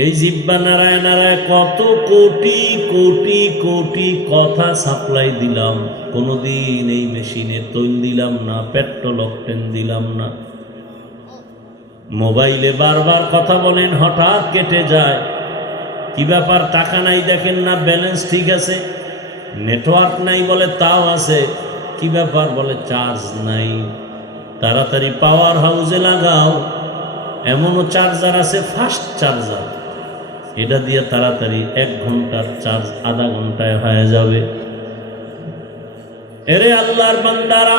এই জিহ্বা নাড়ায় নাড়ায় কত কোটি কোটি কোটি কথা সাপ্লাই দিলাম, কোনোদিন এই মেশিনে তৈল দিলাম না, পেট্রোল অকটেন দিলাম না। মোবাইলে বারবার কথা বলেন, হঠাৎ কেটে যায়। কি ব্যাপার? টাকা নাই দেখেন না, ব্যালেন্স ঠিক আছে। নেটওয়ার্ক নাই বলে তাও আছে। কি ব্যাপার? বলে চার্জ নাই। তাড়াতাড়ি পাওয়ার হাউসে লাগাও। এমনও চার্জার আছে ফাস্ট চার্জার, এটা দিয়ে তাড়াতাড়ি 1 ঘন্টার চার্জ আধা ঘন্টায় হয়ে যাবে। এরে আল্লাহর বান্দারা,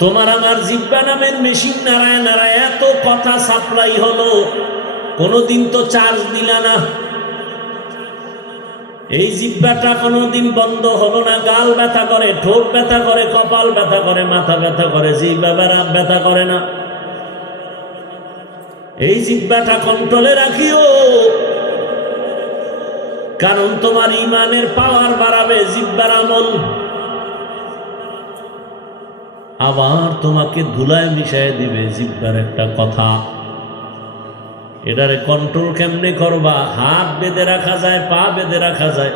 তোমার আমার জিহ্বা নামের মেশিন নাড়ায় নাড়ায় এত কথা সাপ্লাই হলো, কোনোদিন তো চার্জ দিলা না। এই জিহ্বাটা কোনোদিন বন্ধ হলো না। গাল ব্যথা করে, ঠোঁট ব্যথা করে, কপাল ব্যথা করে, মাথা ব্যথা করে, জিহ্বা ব্যথা করে না। এই জিহ্বাটা কন্ট্রোলে রাখিও, কারণ তোমার ইমানের পাওয়ার বাড়াবে জিহ্বার আমল। আবার তোমাকে ধুলায় মিশায় দিবে জিহ্বার একটা কথা। এটারে কন্ট্রোল কেমনে করবা? হাত বেঁধে রাখা যায়, পা বেঁধে রাখা যায়,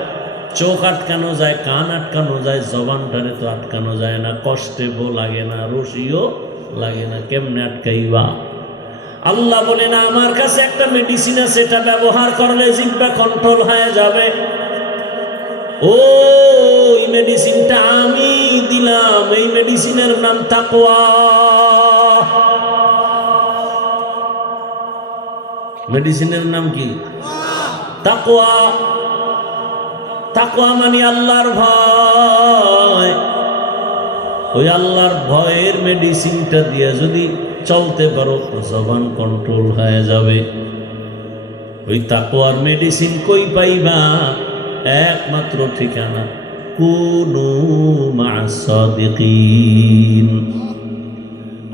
চোখ আটকানো যায়, কান আটকানো যায়, জবানটারে তো আটকানো যায় না। কষ্টে লাগে না, রশিও লাগে না। কেমনে আটকাইবা? আল্লাহ বলে না, আমার কাছে একটা মেডিসিন আছে, এটা ব্যবহার করলে জিহ্বা কন্ট্রোল হয়ে যাবে। ওই মেডিসিনটা আমি দিলাম। এই মেডিসিনের নাম তাকওয়া। মেডিসিনের নাম কি? তাকওয়া। তাকওয়া মানে আল্লাহর ভয়। ওই আল্লাহর ভয়ের মেডিসিনটা দিয়ে যদি চলতে পারো, জবান কন্ট্রোল হয়ে যাবে। ওই তাকওয়ার মেডিসিন কই পাইবা? একমাত্র ঠিকানা কুনু মা'আস সাদিকিন।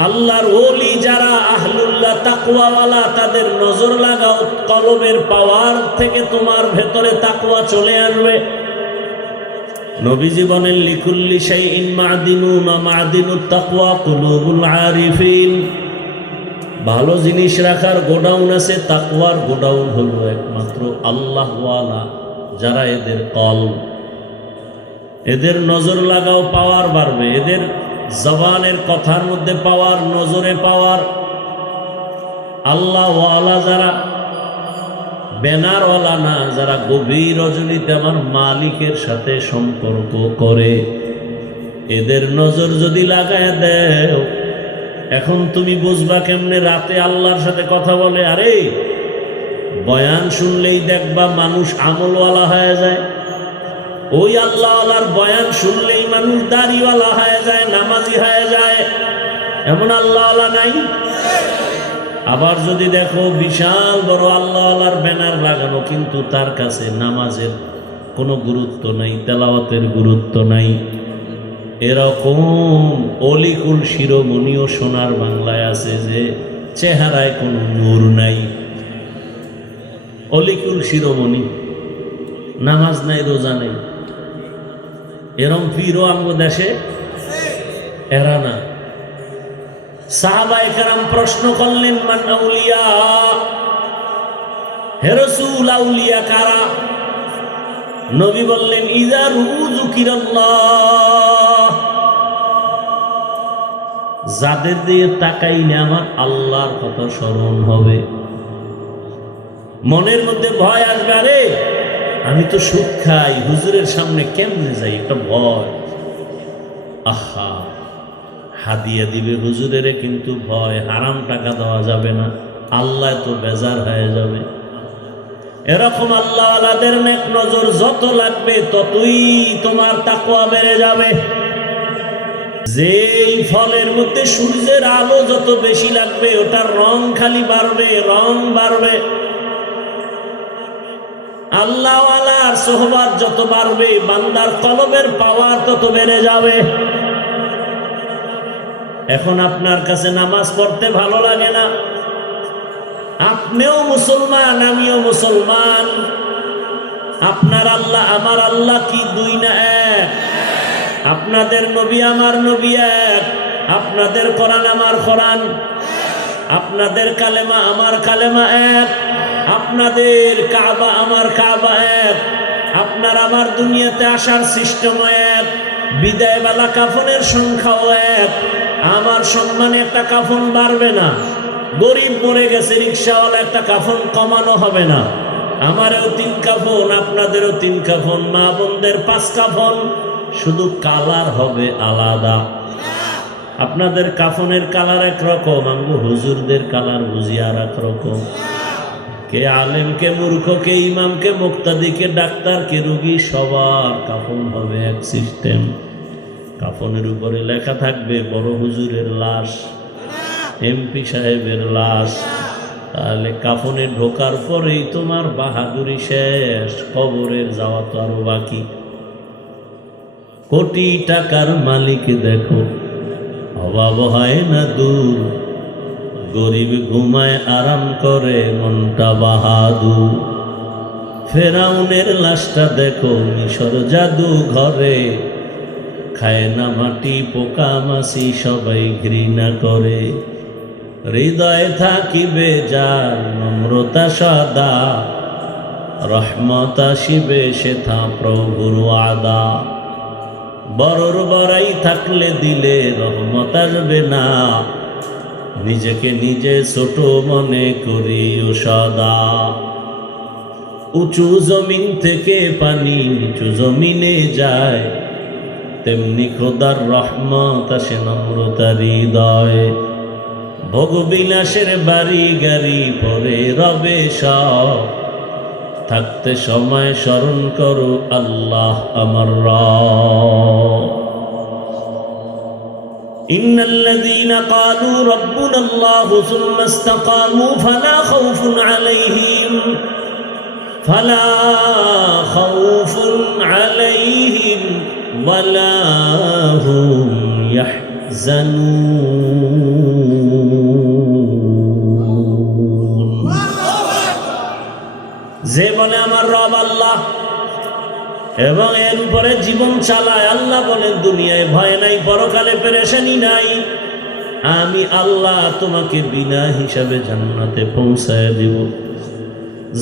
আল্লাহর ওলি যারা আহলুল্লাহ তাকওয়াওয়ালা, তাদের নজর লাগাও, কলবের পাওয়ার থেকে তোমার ভেতরে তাকওয়া চলে আসবে। নবীজি বলেন লিকুল্লি শাইইন মা'দিনুন ওয়া মা'দিনুত তাকওয়া কুলুবুল আরিফিন। ভালো জিনিস রাখার গোডাউন আছে, তাকওয়ার গোডাউন হলো একমাত্র আল্লাহওয়ালা যারা, এদের কলব, এদের নজর লাগাও, পাওয়ার বাড়বে। এদের জবানের কথার মধ্যে পাওয়ার, নজরে পাওয়ার। আল্লাহওয়ালা যারা, ব্যানারওয়ালা না, যারা গভীর রজনীতে আমার মালিকের সাথে সম্পর্ক করে, এদের নজর যদি লাগায় দেও, এখন তুমি বুঝবা কেমনে রাতে আল্লাহর সাথে কথা বলে। আরে বয়ান শুনলেই দেখবা মানুষ আমলওয়ালা হয়ে যায়। ওই আল্লাহওয়ালার বয়ান শুনলেই মানুষ দাড়িওয়ালা হয়ে যায়, নামাজি হয়ে যায়। এমন আল্লাহওয়ালা নাই? আবার যদি দেখো বিশাল বড় আল্লাহওয়ালার ব্যানার লাগানো, কিন্তু তার কাছে নামাজের কোনো গুরুত্ব নাই, তেলাওয়াতের গুরুত্ব নাই। এরকম অলিকুল শিরোমণিও সোনার বাংলায় আছে, যে চেহারায় কোনো নূর নাই। অলিকুল শিরোমণি, নামাজ নাই, রোজা নেই, এরম পীরও আঙ্গ দেশে এরা না। সাহাবায়ে কেরাম প্রশ্ন করলেন, মান আউলিয়া, হে রাসূল আউলিয়া কারা? নবী বললেন ইযা যুকিরাল্লাহ, যাদের দিয়ে তাকাইলে আমার আল্লাহর কথা স্মরণ হবে, মনের মধ্যে ভয় আসবে। আরে আমি তো সুদ খাই, হুজুরের সামনে কেমনে যাই, একটা ভয়। আহা, হাদিয়া দিবে হুজুরের, কিন্তু ভয়, হারাম টাকা দেওয়া যাবে না, আল্লাহ তো বেজার হয়ে যাবে। এরকম আল্লাহওয়ালাদের নেক নজর যত লাগবে, ততই তোমার তাকওয়া বেড়ে যাবে। যেই ফলের মধ্যে সূর্যের আলো যত বেশি লাগবে, ওটার রং খালি বাড়বে, রং বাড়বে। আল্লাহওয়ালার সোহবত যত বাড়বে, বান্দার কলবের পাওয়ার তত বেড়ে যাবে। এখন আপনার কাছে নামাজ পড়তে ভালো লাগে না, আপনিও মুসলমান, আমিও মুসলমান। আপনার আল্লাহ আমার আল্লাহ কি দুই না এক? আপনাদের নবী আমার নবী এক, আপনাদের কোরআন আমার কোরআন, আপনাদের কালেমা আমার কালেমা এক, আপনাদের কাবা আমার কাবা এক, আপনার আমার দুনিয়াতে আসার সিস্টেম এক, বিদায়বেলা কাফনের সংখ্যাও এক। আমার সম্মানে একটা কাফন বাড়বে না, গরিব মরে গেছে রিক্সাওয়ালা একটা কাফন কমানো হবে না। আমারও 3 কাফন, আপনাদেরও 3 কাফন, মা বোনদের 5 কাফন, শুধু কালার হবে আলাদা। আপনাদের কাফনের কালার একরকম, আমগো হুজুরদের কালার বুঝি আর একরকম। কে আলেম, কে মূর্খ, কে ইমাম, কে মুক্তাদি, কে ডাক্তার, কে রোগী, সবার কাফন হবে এক সিস্টেম। কাফনের উপরে লেখা থাকবে বড় হুজুরের লাশ, এমপি সাহেবের লাশ। তাহলে কাফনে ঢোকার পরেই তোমার বাহাদুরি শেষ, কবরের যাওয়া তো আরো বাকি। কোটি টাকার মালিক দেখো, অভাব হয় না দূর, গরিব ঘুমায় আরাম করে মনটা বাহাদুর। ফেরাউনের লাশটা দেখো মিশর জাদু ঘরে, খায় না মাটি পোকা মাছি সবাই ঘৃণা করে। হৃদয়ে থাকিবে যার নম্রতা সদা, রহমত আসিবে সেথা প্রভুর ওয়াদা। বড়র বড়াই থাকলে দিলে রহমত আসবে না, নিজেকে নিজে ছোট মনে করিও সদা। উঁচু জমিন থেকে পানি নিচু জমিনে যায়, তেমনি খোদার রহমত আসে নম্রতার হৃদয়ে। ভোগবিলাসের বাড়ি গাড়ি পরে রবে সব, থাকতে সময় স্মরণ করো আল্লাহ আমার রব। ইন্নাল্লাযীনা ক্বালু রাব্বুনাল্লাহু সুম্মা ইসতাকামু ফালা খাউফুন আলাইহিম ওয়ালা হুম ইয়াহজানুন। যে বলে আমার রব আল্লাহ এবং এর উপরে জীবন চালায়, আল্লাহ বলেন দুনিয়ায় ভয় নাই, পরকালে পেরেশানি নাই, আমি আল্লাহ তোমাকে বিনা হিসাবে জান্নাতে পৌঁছায় দিব।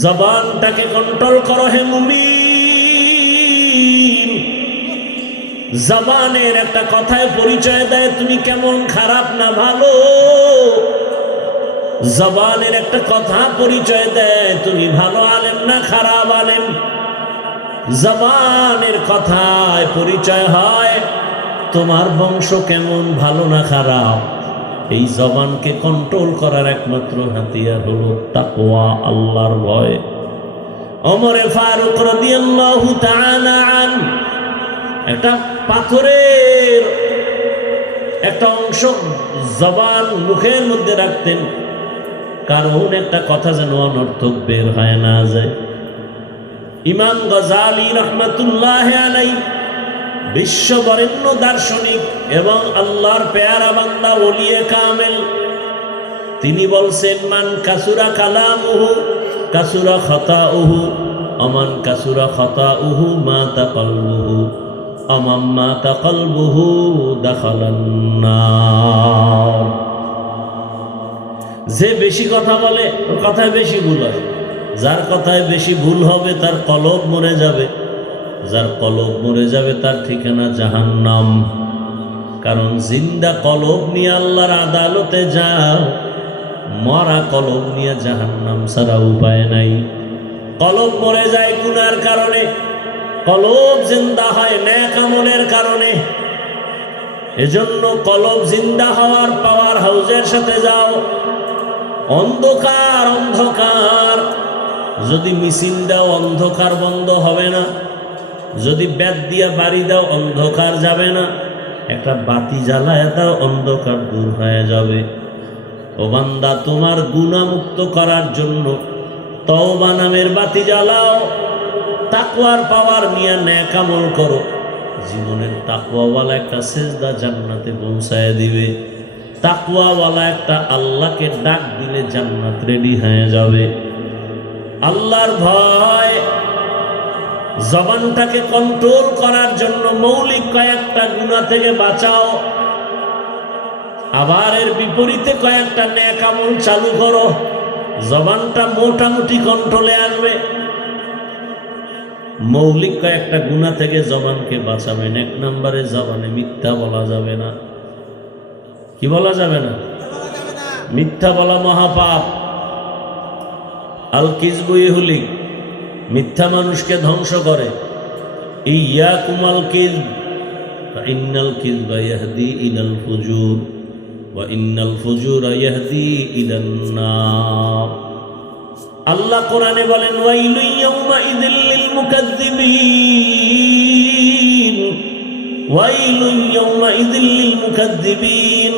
জবানটাকে কন্ট্রোল করো হে মুমিন। জবানের একটা কথায় পরিচয় দেয় তুমি কেমন খারাপ না ভালো। জবানের একটা কথা পরিচয় দেয় তুমি ভালো আলেম না খারাপ আলেম। জবানের কথায় পরিচয় হয় তোমার বংশ কেমন, ভালো না খারাপ। এই জবানকে কন্ট্রোল করার একমাত্র হাতিয়ার হলো তাকওয়া, আল্লাহর ভয়। ওমরে ফারুক রাদিয়াল্লাহু তাআলা আন একটা পাথরের একটা অংশ জবান মুখের মধ্যে রাখতেন, কারণ একটা কথা যেন অনর্থক বের হয় না যায়। ইমাম গজালি রহমাতুল্লাহ আলাইহি বিশ্ববরেণ্য দার্শনিক এবং আল্লাহর পেয়ারা বান্দা ওলিয়ে কামেল, তিনি বলছেন মান কাসুরা কালামুহু কাসুরা খাতাউহু আমান কাসুরা খাতাউহু মাতা কলবুহু আমান মাতা কলবুহু দাখালান নার। যে বেশি কথা বলে ওর কথায় বেশি ভুল হয়, যার কথায় বেশি ভুল হবে তার কলব মরে যাবে, যার কলব মরে যাবে তার ঠিকানা জাহান্নাম। কারণ জিন্দা কলব নিয়ে আল্লাহর আদালতে যাও, মরা কলব নিয়ে জাহান্নাম ছাড়া উপায় নাই। কলব মরে যায় গুনার কারণে, কলব জিন্দা হয় নেক আমলের কারণে। এজন্য কলব জিন্দা হওয়ার পাওয়ার হাউজের সাথে যাও। অন্ধকার অন্ধকার যদি মিছিল দাও অন্ধকার বন্ধ হবে না, যদি ব্যাট দিয়া বাড়ি দাও অন্ধকার যাবে না, একটা বাতি জ্বালায় দাও অন্ধকার দূর হয়ে যাবে। ও বান্দা, তোমার গুনাহমুক্ত করার জন্য তওবা নামের বাতি জ্বালাও, তাকওয়ার পাওয়ার নিয়ে নেক আমল করো। জীবনের তাকওয়াওয়ালা একটা সেজদা জান্নাতে পৌঁছায় দিবে। তাকওয়াওয়ালা একটা আল্লাহকে ডাক দিলে জান্নাত রেডি হয়ে যাবে। আল্লাহর ভয় জবানটাকে কন্ট্রোল করার জন্য মৌলিক কয়েকটা গুনাহ থেকে বাঁচাও, আবার এর বিপরীতে কয়েকটা নেক আমল চালু করো। জবানটা মোটামুটি কন্ট্রোলে আসবে। মৌলিক কয়েকটা গুনাহ থেকে জবানকে বাঁচাবেন। এক নম্বরে জবানে মিথ্যা বলা যাবে না। কি বলা যাবে না? মিথ্যা বলা মহাপাপ। আল কিযবু ইহলিক, মিথ্যা মানুষকে ধ্বংস করে। ইয়াকুম আল কিযব ফাইন্নাল কিযবা ইয়াহদি ইলাল ফুজুর ওয়া ইন্নাল ফুজুরা ইয়াহদি ইলান নার। আল্লাহ কোরআনে বলেন ওয়াইলু ইয়াউমা ইযিল লিল মুকাজ্জিবিন, ওয়াইলু ইয়াউমা ইযিল লিল মুকাজ্জিবিন,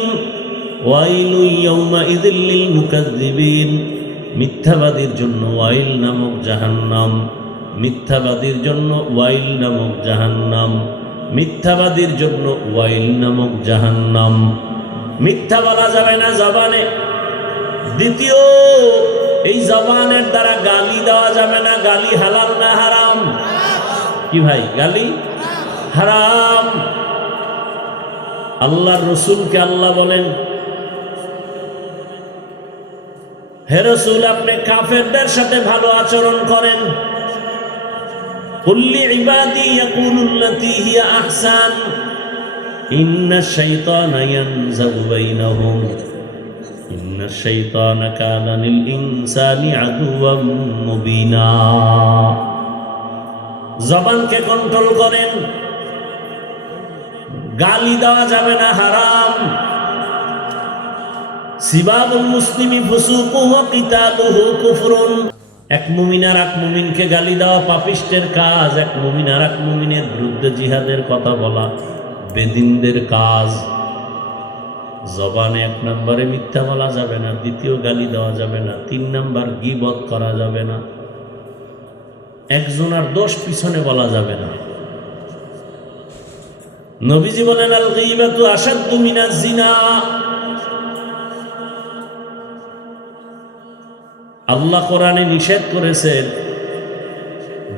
ওয়াইলু ইয়াউমা ইযিল লিল মুকাজ্জিবিন। মিথ্যাবাদীর জন্য ওয়াইল নামক জাহান্নাম, মিথ্যাবাদীর জন্য ওয়াইল নামক জাহান্নাম, মিথ্যাবাদীর জন্য ওয়াইল নামক জাহান্নাম। মিথ্যা বলা যাবে না জবানে। দ্বিতীয়, এই জবানের দ্বারা গালি দেওয়া যাবে না। গালি হালাল না হারাম? কি ভাই, গালি হারাম। আল্লাহর রসুলকে আল্লাহ বলেন, হে রাসূল, আপনি কাফেরদের সাথে ভালো আচরণ করেন। কুল্লি ইবাদি ইয়াকুলুল্লাতী হিয়া আহসান ইন্নাশ শাইতানা ইয়ানজাগু বাইনাহুম ইন্নাশ শাইতানা কানা লিল ইনসানি আদুওয়াম মুবিনা। জবানকে কন্ট্রোল করেন। গালি দেওয়া যাবে না, হারাম। সিবাবুল মুসলিমি ফুসুকুহু ওয়া কিতালুহু কুফরুন। এক মুমিন আর এক মুমিনকে গালি দেওয়া পাপিষ্টের কাজ। এক মুমিন আর এক মুমিনের বিরুদ্ধে জিহাদের কথা বলা বেদিনদের কাজ। জবানে 1 নম্বরে মিথ্যা বলা যাবে না, দ্বিতীয় গালি দেওয়া যাবে না, 3 নম্বর গীবত করা যাবে না, একজনের দোষ পিছনে বলা যাবে না। নবীজি বলেন আল গীবাতু আশাদ্দু মিনাজ জিনা। আল্লাহ কোরআনে নিষেধ করেছেন,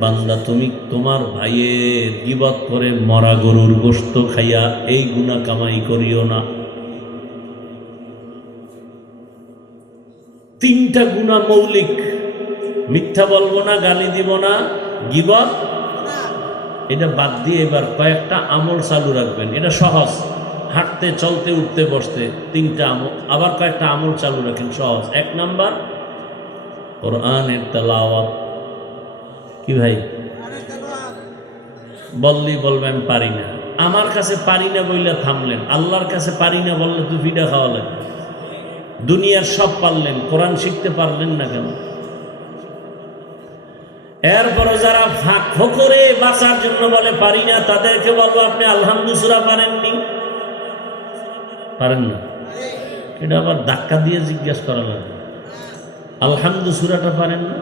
বান্দা তুমি তোমার ভাইয়ের গীবত করে মরা গরুর গোশত খাইয়া এই গুনাহ কামাই করিও না। 3টা গুনাহ মৌলিক, মিথ্যা বলবো না, গালি দিব না, গীবত। এটা বাদ দিয়ে এবার কয়েকটা আমল চালু রাখবেন। এটা সহজ, হাঁটতে চলতে উঠতে বসতে 3টা আমল, আবার কয়েকটা আমল চালু রাখেন, সহজ। 1 নাম্বার কোরআনের তেলাওয়াত। কি ভাই বললি বলবেন পারি না, আমার কাছে পারি না বললে থামলেন, আল্লাহর কাছে পারি না বললে তুই পিঠা খাওয়া লাগবে। দুনিয়ার সব পারলেন, কোরআন শিখতে পারলেন না কেন? এরপরে যারা ফকরে বাঁচার জন্য বলে পারি না, তাদেরকে বলবো আপনি আলহামদু সূরা পারেননি, পারেন না, এটা আবার ধাক্কা দিয়ে জিজ্ঞেস করা লাগবে। আলহামদু সূরাটা পারেন না?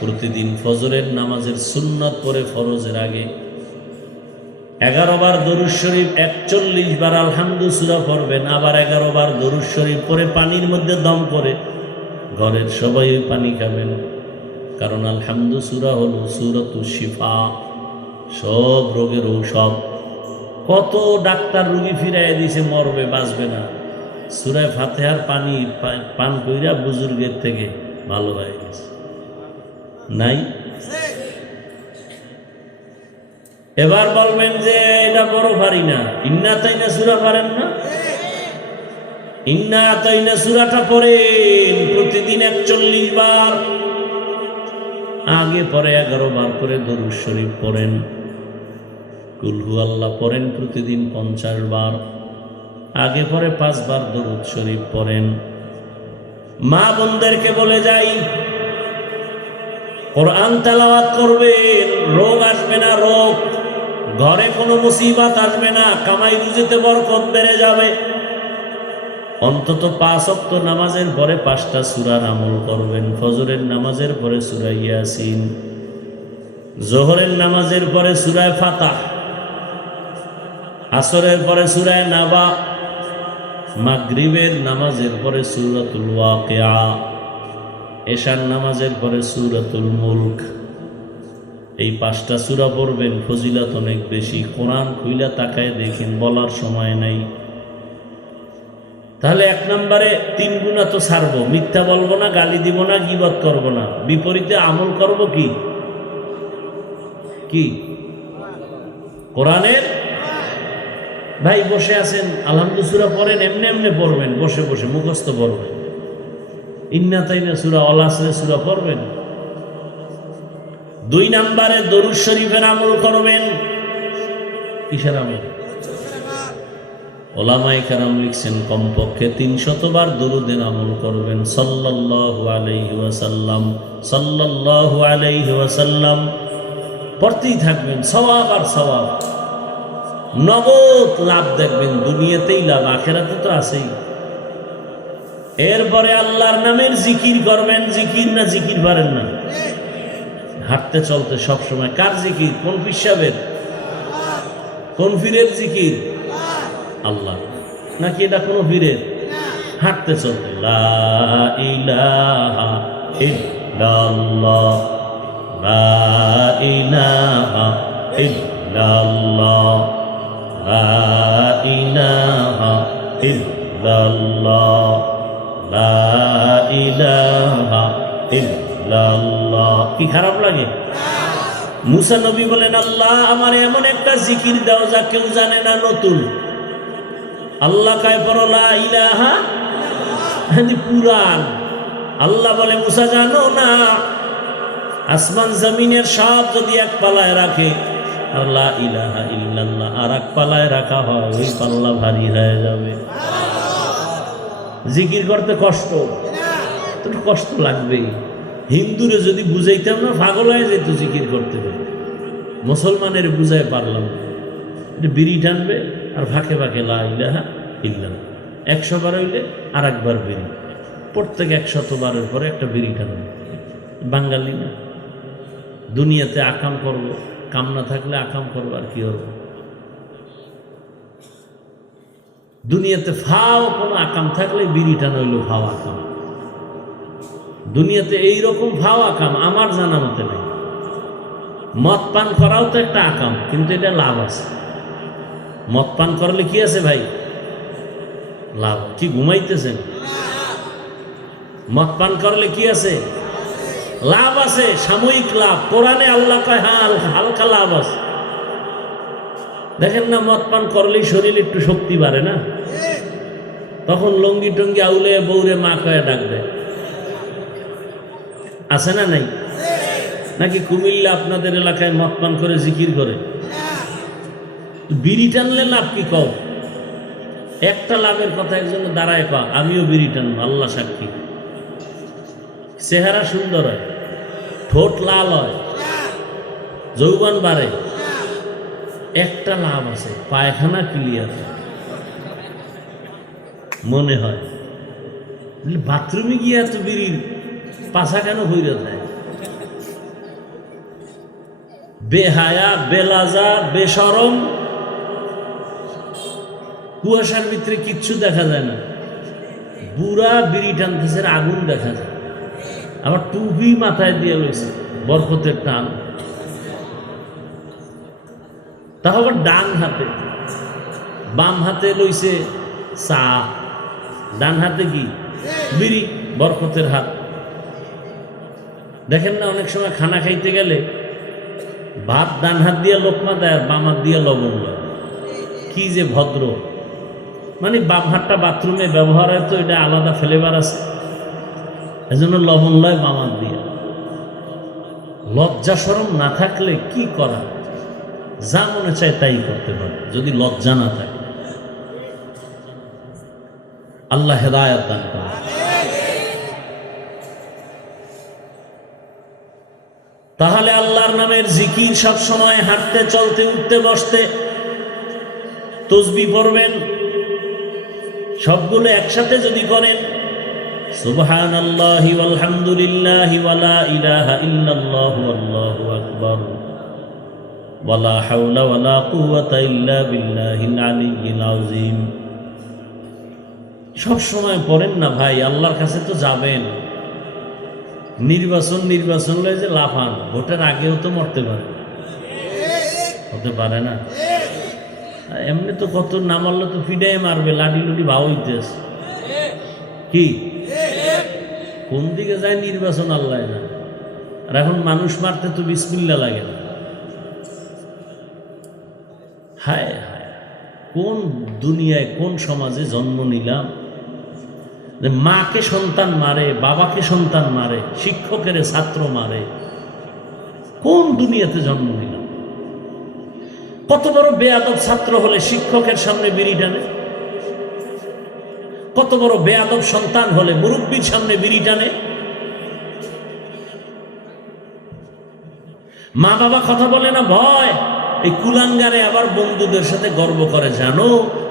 প্রতিদিন ফজরের নামাজের সুন্নত পড়ে ফরজের আগে 11 বার দরুদ শরীফ, 41 বার আলহামদু সূরা পড়বেন, আবার 11 বার দরুদ শরীফ পড়ে পানির মধ্যে দম করে ঘরের সবাই পানি খাবেন। কারণ আলহামদু সূরা হলো সূরাতুশ শিফা, সব রোগের ঔষধ। কত ডাক্তার রোগী ফিরাইয়া দিয়েছে, মরবে বাঁচবে না, সূরা ফাতিহার পানি পান কইরা বুজুর্গের থেকে ভালো হয়ে গেছে। নাই? এবার বলবেন যে এটা বড় পারি না, ইন্না আতাইনা সূরা পারেন না? ইন্না আতাইনা সূরাটা পড়েন প্রতিদিন 41 বার, আগে পরে 11 বার করে দরুদ শরীফ পড়েন, কুল হু আল্লাহ পড়েন প্রতিদিন 50 বার, আগে পরে 5 বার দরুদ শরীফ পড়েন। মা বোনদেরকে বলে যাই, কোরআন তেলাওয়াত করবেন, রোগ আসবে না, রোগ ঘরে কোনো মুসিবত আসবে না, কামাই রুজিতে বরকত বেড়ে যাবে। অন্তত 5 ওয়াক্ত নামাজের পরে 5টা সূরার আমল করবেন। ফজরের নামাজের পরে সূরা ইয়াসিন, যোহরের নামাজের পরে সূরা ফাতাহ, আসরের পরে সূরা নাবা, মাগরিবের নামাজের পরে সূরাতুল ওয়াকিয়া, এশার নামাজের পরে সূরাতুল মুলক। এই 5টা সূরা পড়বেন, ফজিলত অনেক বেশি। কোরআন খুইলা তাকায় দেখেন, বলার সময় নাই। তাহলে 1 নম্বরে 3 গুনাহ তো ছাড়বো, মিথ্যা বলবো না, গালি দিব না, গীবত করব না। বিপরীতে আমল করব কি? কি? কোরআনের। ভাই বসে আছেন, আলহামদু সূরা পড়েন, এমনি এমনি পড়বেন, বসে বসে মুখস্থ পড়বেন। ইন্না তাইনা সূরা, আল আসরে সূরা পড়বেন। 2 নম্বরে দরুদ শরীফের আমল করবেন। কিসের আমল? ওলামায়ে কেরাম লিখছেন কমপক্ষে 300 বার দরুদের আমল করবেন। সাল্লাল্লাহু আলাইহি ওয়াসাল্লাম, সাল্লাল্লাহু আলাইহি ওয়াসাল্লাম পড়তেই থাকবেন, সওয়াব আর সওয়াব, নগদ লাভ দেখবেন। দুনিয়াতেই লাভ, আখিরাতে তো আছেই। এরপরে আল্লাহর নামের জিকির করবেন। জিকির না জিকির পারেন না? হাঁটতে চলতে সব সময় কার জিকির? কোন পীর সাহেবের? কোন পীরের জিকির? আল্লাহ। নাকি এটা কোনো পীরের? হাঁটতে চলতে লা ইলাহা ইল্লাল্লাহ, লা ইলাহা ইল্লাল্লাহ, লা ইলাহা ইল্লাল্লাহ, লা ইলাহা ইল্লাল্লাহ। কি খারাপ লাগে? মুসা নবী বলেন, আল্লাহ আমার এমন একটা জিকির দাও যা কেউ জানে না, নতুন। আল্লাহ কায় পড়ো লা ইলাহা, পুরান। আল্লাহ বলে, মুসা জানো না, আসমান জমিনের সব যদি এক পালায় রাখে আর লা ইলাহা ইল্লাল্লাহ আর এক পালায় রাখা হয়, ওই পাল্লা ভারী হয়ে যাবে। জিকির করতে কষ্ট, তো কষ্ট লাগবেই। হিন্দুরে যদি বুঝাইতাম না, পাগল হয়ে যেত জিকির করতে। মুসলমানের বুঝাই পারলাম, এটা বিড়ি টানবে আর ফাঁকে ফাঁকে লা ইলাহা ইল্লাল্লাহ। 100 বার হইলে আর একবার বিড়ি, প্রত্যেক 100 বারের পরে একটা বিড়ি টানবে। বাঙালি না, দুনিয়াতে আকাম করব, কাম না থাকলে আকাম করবো, আর কি হবে? দুনিয়াতে ফাও কোনো আকাম থাকলে বিড়ি টান হইল ফাও আকাম। দুনিয়াতে এইরকম ফাও আকাম আমার জানা মতে নেই। মদ পান করাও তো একটা আকাম, কিন্তু এটা লাভ আছে। মদ পান করলে কি আছে ভাই? লাভ। কি ঘুমাইতেছেন? মদ পান করলে কি আছে? লাভ আছে, সাময়িক লাভ। কোরআনে আল্লাহ কয় হ্যাঁ হালকা লাভ আছে। দেখেন না, মদ পান করলেই শরীর একটু শক্তি বাড়ে না? তখন লঙ্গি টঙ্গি আউলে বউরে মা কয়ে ডাক দেয়, আছে না নাই? নাকি কুমিল্লা আপনাদের এলাকায় মদ পান করে জিকির করে? বিড়ি টানলে লাভ কি কও? একটা লাভের কথা একজনে দাঁড়ায় কয়, আমিও বিড়ি টানবো, আল্লাহ সাক্ষী। চেহারা সুন্দর হয়, ঠোঁট লাল হয়, যৌবন বাড়ে। একটা লাভ আছে, পায়খানা ক্লিয়ার মনে হয়। বাথরুমে গিয়ে এত বিড়ির পাশা কেন হইরে যায়? বেহায়া, বেলাজা, বেশরম, কুয়াশার ভিতরে কিচ্ছু দেখা যায় না, বুড়া বিড়ি টানতেছে, আগুন দেখা যায়। আবার টুপি মাথায় দিয়ে রয়েছে, বরকতের টান। তা আবার ডান হাতে, বাম হাতে লইছে চা, ডান হাতে কি? বিড়ি, বরকতের হাত। দেখেন না, অনেক সময় খানা খাইতে গেলে ভাত ডান হাত দিয়ে লোকমা দেয় আর বাম হাত দিয়ে লবণ লয়। কি যে ভদ্র! মানে বাম হাতটা বাথরুমে ব্যবহার হয় তো, এটা আলাদা ফ্লেভার আছে, এজন্য লবণ লয় বাম হাত দিয়ে। লজ্জা শরম না থাকলে কি করা? যা মনে চায় তাই করতে পারে, যদি লজ্জা না থাকে। আল্লাহ হেদায়েত দান করে। তাহলে আল্লাহর নামের জিকির সব সময় হাঁটতে, চলতে, উঠতে, বসতে তসবিহ পড়বেন। সবগুলো একসাথে যদি করেন, সুবহানাল্লাহি ওয়াল হামদুলিল্লাহি ওয়া লা ইলাহা ইল্লাল্লাহু আল্লাহু আকবার ওয়া লা হাওলা ওয়া লা কুওয়াতা ইল্লা বিল্লাহিল আলিয়্যিল আযীম। সব সময় পড়েন না ভাই, আল্লাহর কাছে তো যাবেন। নির্বাচন লয় যে লাফান, ভোটের আগেও তো মরতে পারে, হতে পারে না? এমনি তো কত না মারলে তো ফিডাই মারবে, লাডি লুডি ভাও হইতেছে। কি কোন দিকে যায় নির্বাচন আল্লাহ না। আর এখন মানুষ মারতে তো বিসমিল্লাহ লাগে না। হায় হায়, কোন দুনিয়ায়, কোন সমাজে জন্ম নিলাম? মাকে সন্তান মারে, বাবাকে সন্তান মারে, শিক্ষকের ছাত্র মারে। কোন দুনিয়াতে জন্ম নিলাম? কত বড় বেয়াদব ছাত্র হলে শিক্ষকের সামনে বিড়ি টানে, কত বড় বেয়াদব সন্তান হলে মুরব্বীর সামনে বিড়ি টানে। মা বাবা কথা বলে না ভয়, এই কুলাঙ্গারে আবার বন্ধুদের সাথে গর্ব করে, জানো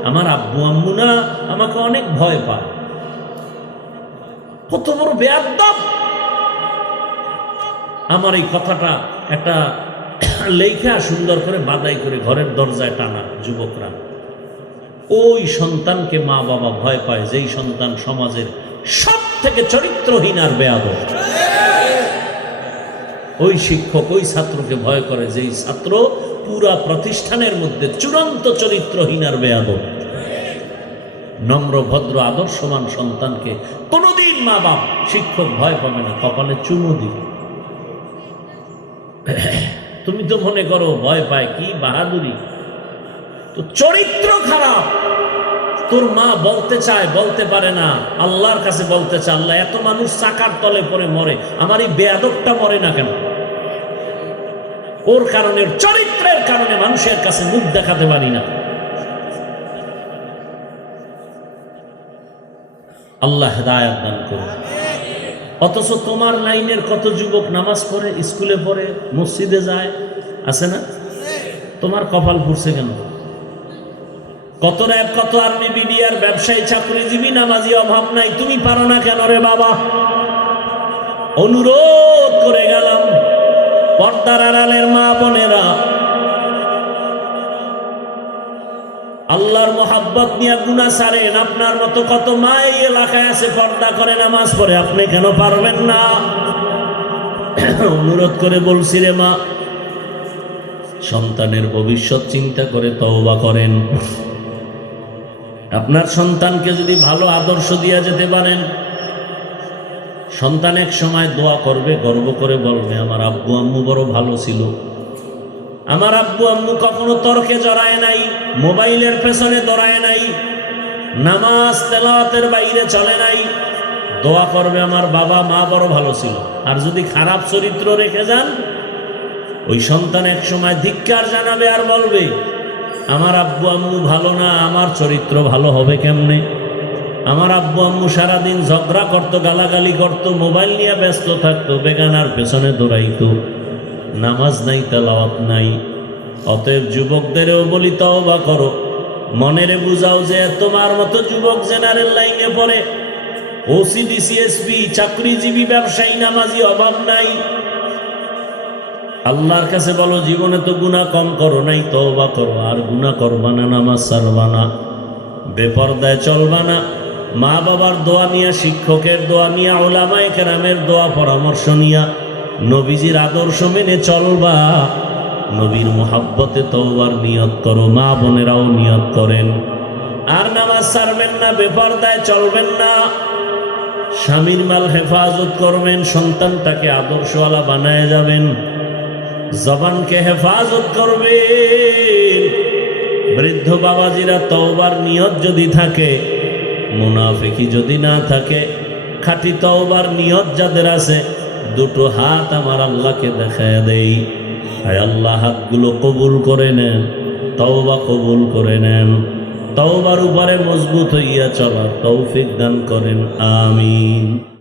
আমার আব্বু আম্মু না আমাকে অনেক ভয় পায়। কত বড় বেয়াদব! আমার এই কথাটা একটা লেখা সুন্দর করে বাদাই করে ঘরের দরজায় টানা যুবকরা। ওই সন্তানকে মা বাবা ভয় পায় যেই সন্তান সমাজের সব থেকে চরিত্রহীন আর বেয়াদব। ওই শিক্ষক ওই ছাত্রকে ভয় করে যেই ছাত্র পুরা প্রতিষ্ঠানের মধ্যে চূড়ান্ত চরিত্রহীন আর বেয়াদব। নম্র ভদ্র আদর্শমান সন্তানকে কোনোদিন মা বাপ শিক্ষক ভয় পাবে না, কপালে চুমু দিবে। তুমি তো মনে করো ভয় পায়, কি বাহাদুরি! তো চরিত্র খারাপ। তোর মা বলতে চায়, বলতে পারে না, আল্লাহর কাছে বলতে চায়, আল্লাহ এত মানুষ চাকার তলে পড়ে মরে, আমার এই বেয়াদবটা মরে না কেন? ওর কারণে, চরিত্রের কারণে মানুষের কাছে মুখ দেখাতে পারি না। আল্লাহ হেদায়েত দান করুন। অথচ তোমার লাইনের কত যুবক নামাজ পড়ে, স্কুলে পড়ে, মসজিদে যায়, আছে না? তোমার কপাল পুড়ছে কেন? কত র্যাব, কত আর্মি, বিডিআর, ব্যবসায়ী, চাকরিজীবী, নামাজি অভাব নাই, তুমি পারো না কেন রে বাবা? অনুরোধ করে গেলাম, পর্দার আড়ালের মা বোনেরা, আল্লাহর মোহাব্বত নিয়ে গুনাহ ছাড়েন। আপনার মতো কত মা এই এলাকায় আছে, পর্দা করে নামাজ পড়ে, আপনি কেন পারবেন না? অনুরোধ করে বলছি রে মা, সন্তানের ভবিষ্যৎ চিন্তা করে তওবা করেন। আপনার সন্তানকে যদি ভালো আদর্শ দিয়া যেতে পারেন, সন্তান এক সময় দোয়া করবে, গর্ব করে বলবে আমার আব্বু আম্মু বড় ভালো ছিল, আমার আব্বু আম্মু কখনো তর্কে জড়ায় নাই, মোবাইলের পেছনে দৌড়ায় নাই, নামাজ তেলাওয়াতের বাইরে চলে নাই। দোয়া করবে আমার বাবা মা বড় ভালো ছিল। আর যদি খারাপ চরিত্র রেখে যান, ওই সন্তান এক সময় ধিক্কার জানাবে আর বলবে আমার আব্বু আম্মু ভালো না, আমার চরিত্র ভালো হবে কেমনে? আমার আব্বু আম্মু সারাদিন ঝগড়া করতো, গালাগালি করতো, মোবাইল নিয়ে ব্যস্ত থাকতো, বেগানার পেছনে দৌড়াইতো, নামাজ নাই, তেলাওয়াত নাই। অতএব যুবকদেরও বলি তওবা করো, মনেরে বুঝাও যে তোমার মতো যুবক জেনারেল লাইনে পড়ে, ওসিডি, সিএসপি, চাকরিজীবী, ব্যবসায়ী, নামাজি অভাব নাই। আল্লাহর কাছে বলো জীবনে তো গুনাহ কম করো নাই, তওবা করো, আর গুনাহ করবা না, নামাজ ছাড়বা না, বেপরদায় চলবা না, মা বাবার দোয়া নিয়া, শিক্ষকের দোয়া নিয়া, উলামায়ে কেরামের দোয়া পরামর্শ নিয়া নবীজির আদর্শ মেনে চলবা। নবীর মোহাব্বতে তওবার নিয়ত করো, মা বোনেরাও নিয়ত করেন। আর নামাজ ছাড়বেন না, বেপরদায় চলবেন না, স্বামীর মাল হেফাজত করবেন, সন্তানটাকে আদর্শওয়ালা বানায় যাবেন, জবানকে হেফাজত করবেন। বৃদ্ধ বাবাজিরা তওবার নিয়ত যদি থাকে, মুনাফিকি যদি না থাকে, খাঁটি তওবার নিয়ত যাদের আছে, দুটো হাত আমার আল্লাহকে দেখায় দেই, আয় আল্লাহ হাতগুলো কবুল করে নেন, তওবা কবুল করে নেন, তওবার উপরে মজবুত হইয়া চলার তৌফিক দান করেন, আমিন।